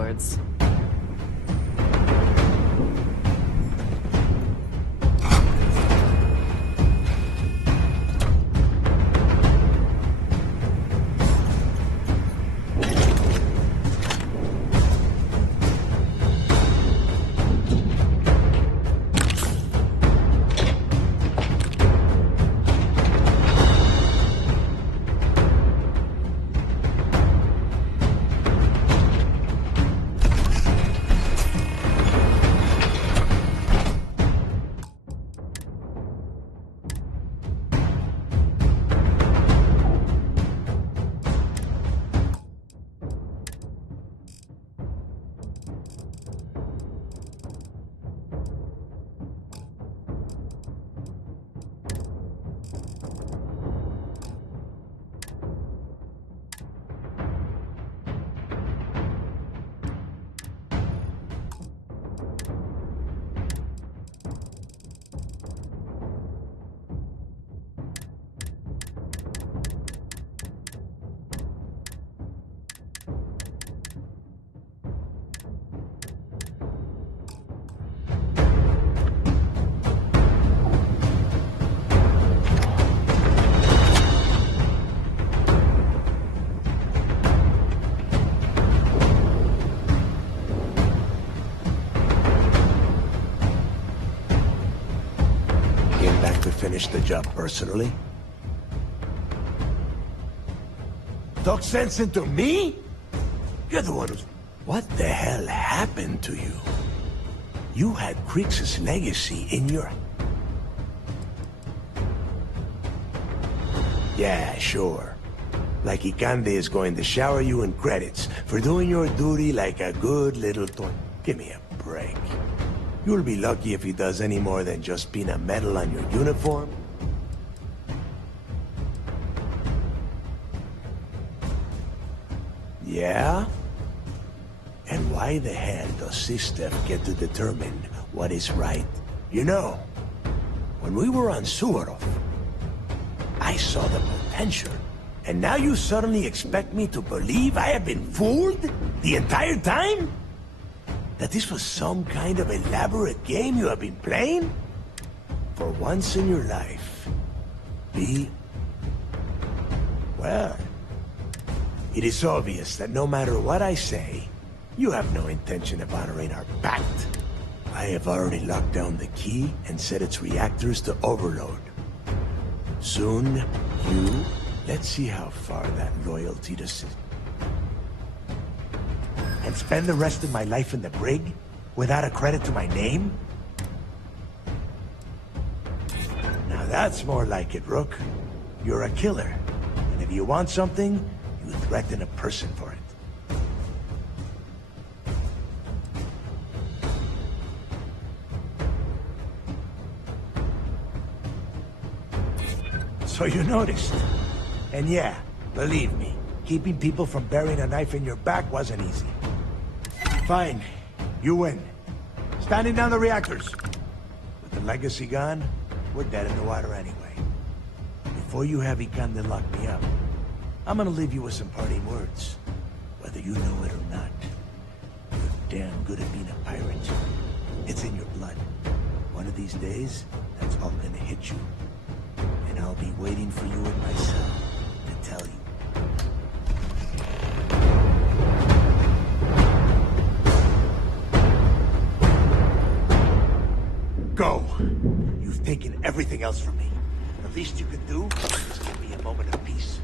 warlords. Finish the job personally? Talk sense into me? You're the one who's... What the hell happened to you? You had Crix's legacy in your... Yeah, sure. Like Ikande is going to shower you in credits for doing your duty like a good little toy. Give me a break. You'll be lucky if he does any more than just pin a medal on your uniform. Yeah? And why the hell does Sistef get to determine what is right? You know, when we were on Suvorov, I saw the potential. And now you suddenly expect me to believe I have been fooled the entire time? That this was some kind of elaborate game you have been playing? For once in your life, well, it is obvious that no matter what I say, you have no intention of honoring our pact. I have already locked down the key and set its reactors to overload. Soon, let's see how far that loyalty to and spend the rest of my life in the brig without a credit to my name? Now that's more like it, Rook. You're a killer, and if you want something, you threaten a person for it. So you noticed. And yeah, believe me, keeping people from burying a knife in your back wasn't easy. Fine. You win. Standing down the reactors. With the legacy gone, we're dead in the water anyway. Before you have Ikande lock me up, I'm gonna leave you with some parting words. Whether you know it or not, you're damn good at being a pirate. It's in your blood. One of these days, that's all gonna hit you. And I'll be waiting for you in my cell to tell you. Go! You've taken everything else from me. The least you can do is give me a moment of peace.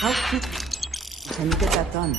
How quick can you get that done?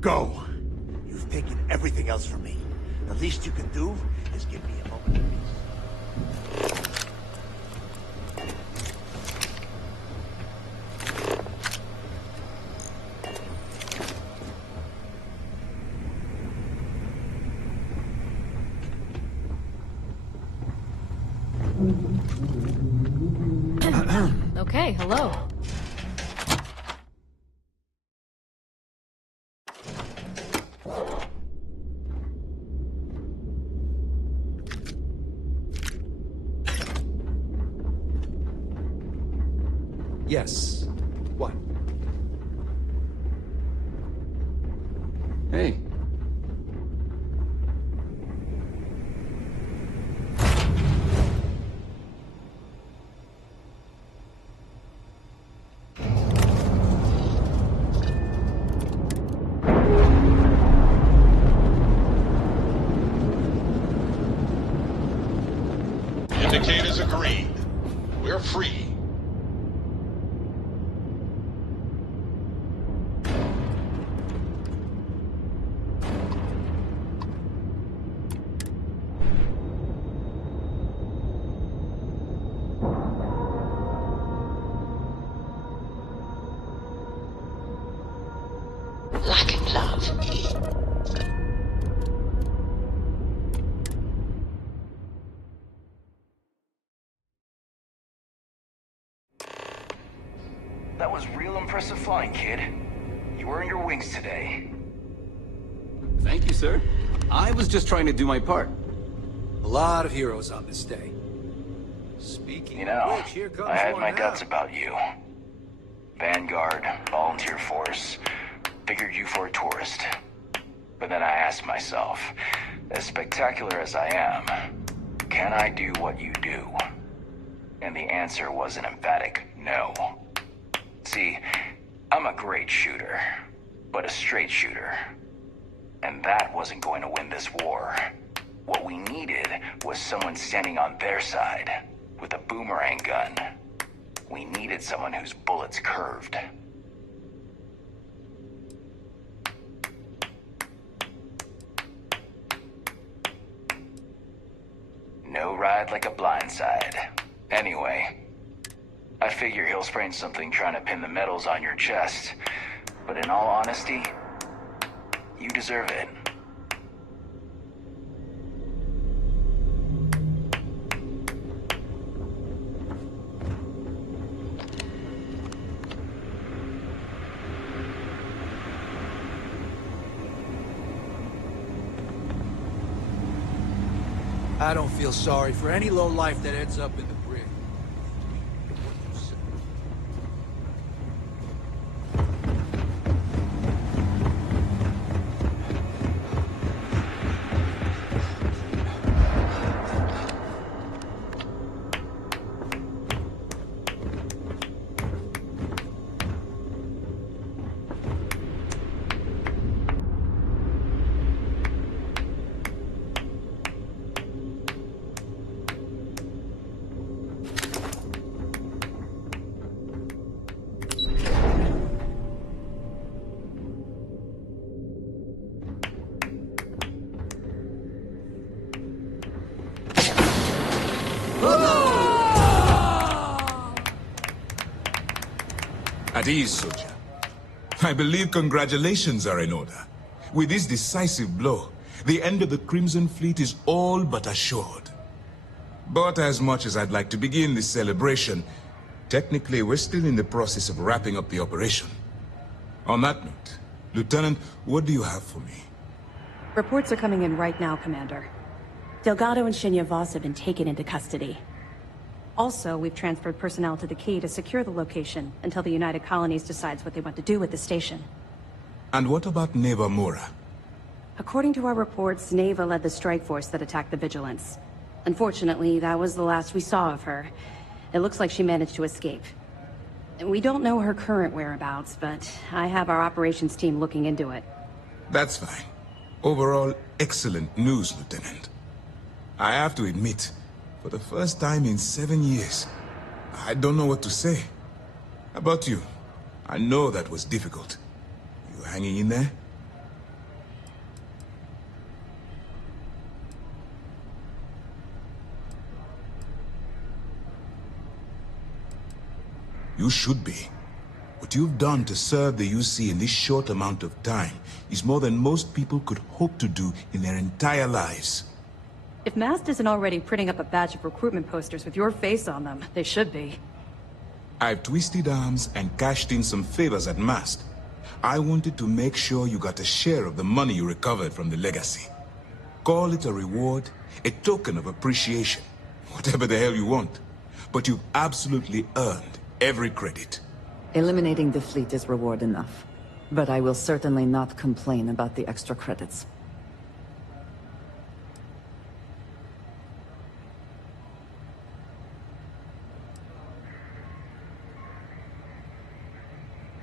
Go. You've taken everything else from me. The least you can do is give me a moment of peace. Okay, hello. Yes. What? Hey. Indicators agreed. We're free. Lacking love. That was real impressive flying, kid. You earned your wings today. Thank you, sir. I was just trying to do my part. A lot of heroes on this day. Speaking You know, of which, here comes I had one my now. doubts about you. Vanguard, volunteer force, figured you for a tourist. But then I asked myself, as spectacular as I am, can I do what you do? And the answer was an emphatic no. See, I'm a great shooter, but a straight shooter. And that wasn't going to win this war. What we needed was someone standing on their side, with a boomerang gun. We needed someone whose bullets curved. No ride like a blindside. Anyway, I figure he'll sprain something trying to pin the medals on your chest. But in all honesty, you deserve it. I don't feel sorry for any lowlife that ends up in the brig. At ease, soldier. I believe congratulations are in order. With this decisive blow, the end of the Crimson Fleet is all but assured. But as much as I'd like to begin this celebration, technically we're still in the process of wrapping up the operation. On that note, Lieutenant, what do you have for me? Reports are coming in right now, Commander. Delgado and Shinya Voss have been taken into custody. Also, we've transferred personnel to the Key to secure the location until the United Colonies decides what they want to do with the station. And what about Neva Mora? According to our reports, Neva led the strike force that attacked the Vigilance. Unfortunately, that was the last we saw of her. It looks like she managed to escape. We don't know her current whereabouts, but I have our operations team looking into it. That's fine. Overall, excellent news, Lieutenant. I have to admit, for the first time in 7 years, I don't know what to say. How about you? I know that was difficult. You hanging in there? You should be. What you've done to serve the UC in this short amount of time is more than most people could hope to do in their entire lives. If Mast isn't already printing up a batch of recruitment posters with your face on them, they should be. I've twisted arms and cashed in some favors at Mast. I wanted to make sure you got a share of the money you recovered from the legacy. Call it a reward, a token of appreciation, whatever the hell you want. But you've absolutely earned every credit. Eliminating the fleet is reward enough. But I will certainly not complain about the extra credits.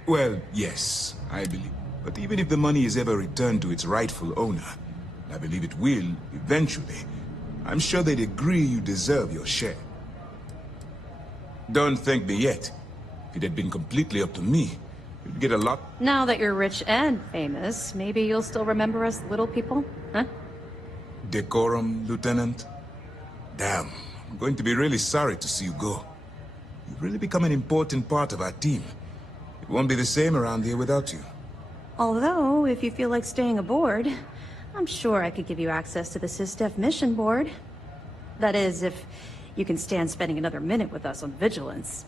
Well, yes, I believe. But even if the money is ever returned to its rightful owner, and I believe it will, eventually, I'm sure they'd agree you deserve your share. Don't thank me yet. If it had been completely up to me, you'd get a lot. Now that you're rich and famous, maybe you'll still remember us little people, huh? Decorum, Lieutenant? Damn, I'm going to be really sorry to see you go. You've really become an important part of our team. It won't be the same around here without you. Although, if you feel like staying aboard, I'm sure I could give you access to the SysDef mission board. That is, if you can stand spending another minute with us on Vigilance.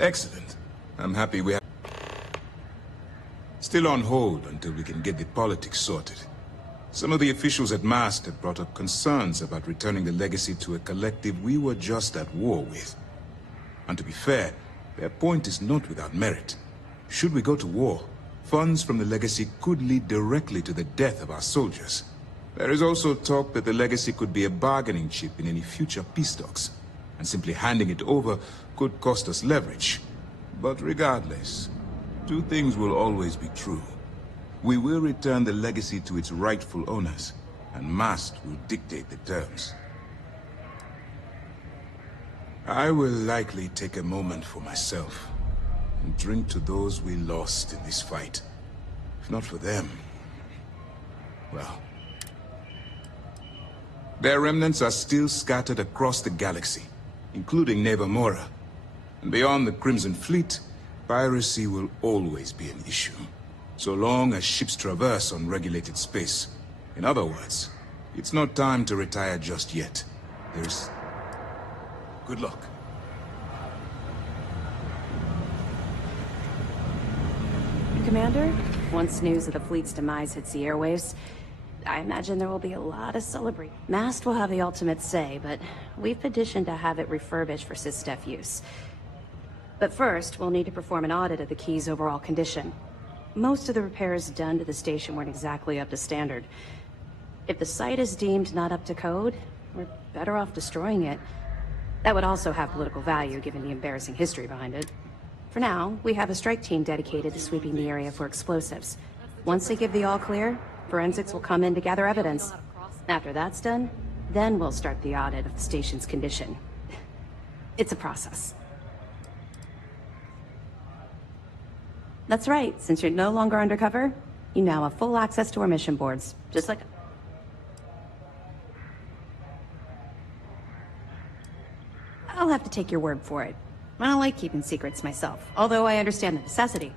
Excellent. I'm happy we have... Still on hold until we can get the politics sorted. Some of the officials at Mast have brought up concerns about returning the legacy to a collective we were just at war with. And to be fair, their point is not without merit. Should we go to war, funds from the legacy could lead directly to the death of our soldiers. There is also talk that the legacy could be a bargaining chip in any future peace talks, and simply handing it over could cost us leverage. But regardless, two things will always be true. We will return the legacy to its rightful owners, and Mast will dictate the terms. I will likely take a moment for myself, and drink to those we lost in this fight. If not for them, well... Their remnants are still scattered across the galaxy, including Nevermora. And beyond the Crimson Fleet, piracy will always be an issue, so long as ships traverse unregulated space. In other words, it's not time to retire just yet. There's... Good luck. Commander, once news of the fleet's demise hits the airwaves, I imagine there will be a lot of celebrating. Mast will have the ultimate say, but we've petitioned to have it refurbished for SysDef use. But first, we'll need to perform an audit of the Key's overall condition. Most of the repairs done to the station weren't exactly up to standard. If the site is deemed not up to code, we're better off destroying it. That would also have political value, given the embarrassing history behind it. For now, we have a strike team dedicated to sweeping the area for explosives. Once they give the all-clear, forensics will come in to gather evidence. After that's done, then we'll start the audit of the station's condition. It's a process. That's right, since you're no longer undercover, you now have full access to our mission boards, just like... I'll have to take your word for it. I don't like keeping secrets myself, although I understand the necessity.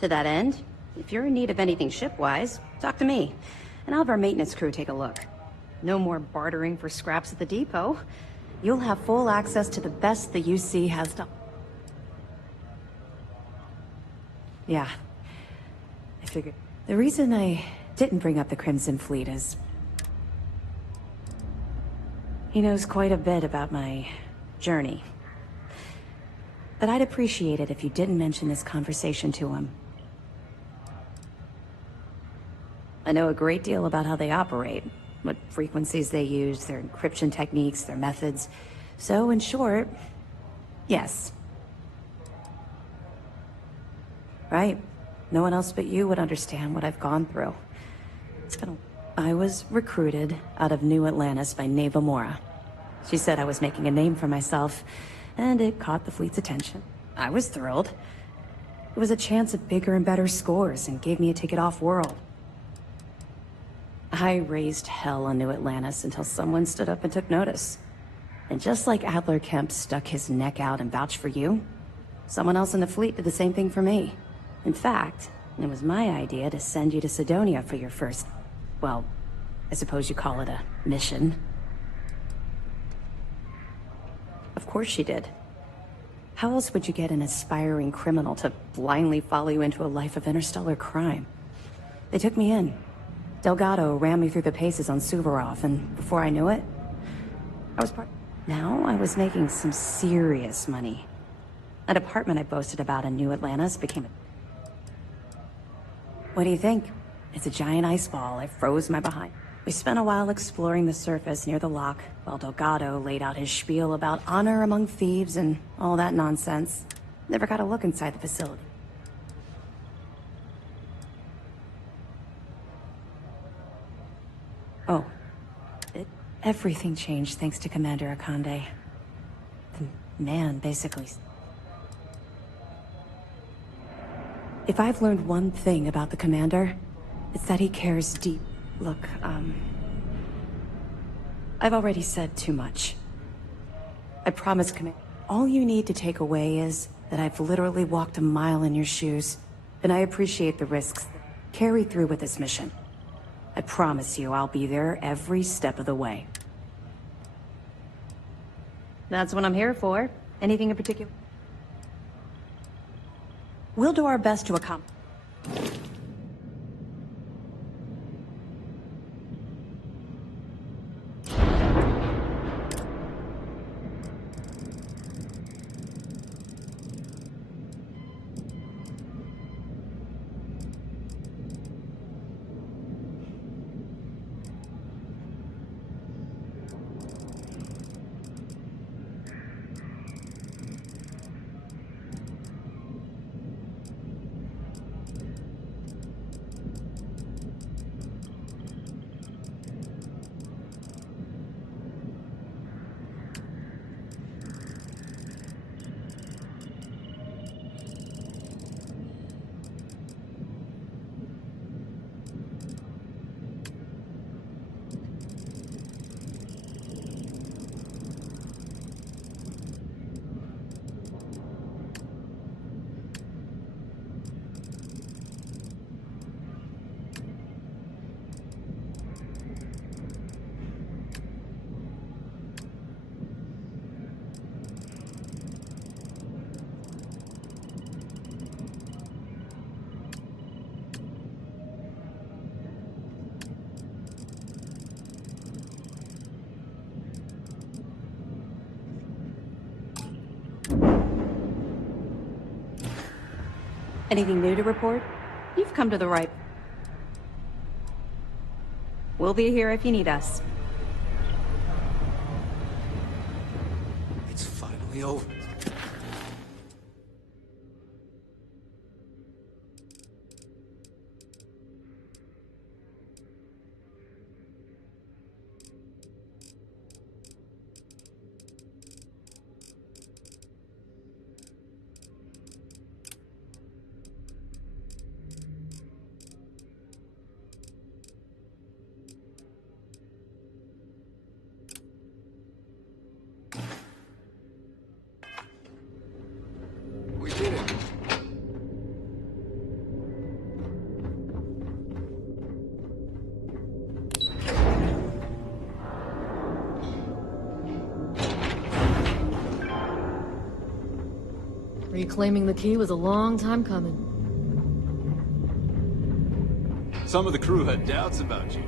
To that end, if you're in need of anything ship-wise, talk to me, and I'll have our maintenance crew take a look. No more bartering for scraps at the depot. You'll have full access to the best the UC has to... Yeah. I figured. The reason I didn't bring up the Crimson Fleet is... he knows quite a bit about my journey. But I'd appreciate it if you didn't mention this conversation to him. I know a great deal about how they operate, what frequencies they use, their encryption techniques, their methods. So, in short, yes. Right. No one else but you would understand what I've gone through. It's been I was recruited out of New Atlantis by Nevermora. She said I was making a name for myself, and it caught the fleet's attention. I was thrilled. It was a chance at bigger and better scores and gave me a ticket off-world. I raised hell on New Atlantis until someone stood up and took notice. And just like Adler Kemp stuck his neck out and vouched for you, someone else in the fleet did the same thing for me. In fact, it was my idea to send you to Sidonia for your first, well, I suppose you call it a mission. Of course she did. How else would you get an aspiring criminal to blindly follow you into a life of interstellar crime? They took me in. Delgado ran me through the paces on Suvorov, and before I knew it, I was part... Now I was making some serious money. That apartment I boasted about in New Atlantis became a... What do you think? It's a giant ice ball. I froze my behind. We spent a while exploring the surface near the lock, while Delgado laid out his spiel about honor among thieves and all that nonsense. Never got a look inside the facility. Oh. Everything changed thanks to Commander Akande. The man, basically. If I've learned one thing about the Commander, it's that he cares deep. Look, I've already said too much. I promise, Commander, all you need to take away is that I've literally walked a mile in your shoes, and I appreciate the risks that carry through with this mission. I promise you I'll be there every step of the way. That's what I'm here for. Anything in particular? We'll do our best to accomplish. Anything new to report? You've come to the right. We'll be here if you need us. It's finally over. Reclaiming the key was a long time coming. Some of the crew had doubts about you.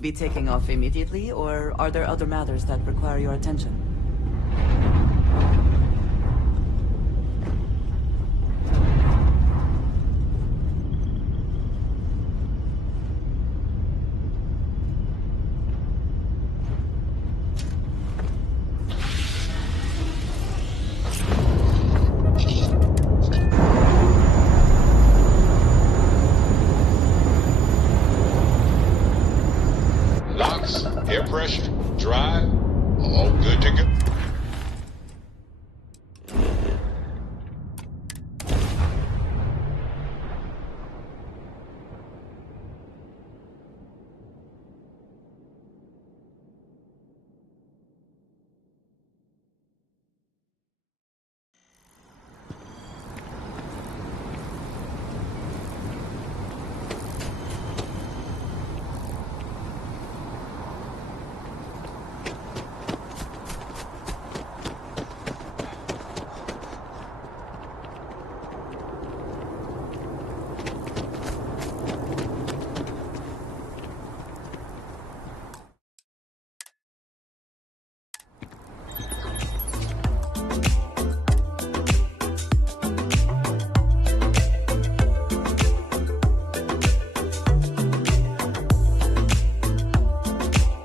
Be taking off immediately, or are there other matters that require your attention? Locks, air pressure, drive, all good to go.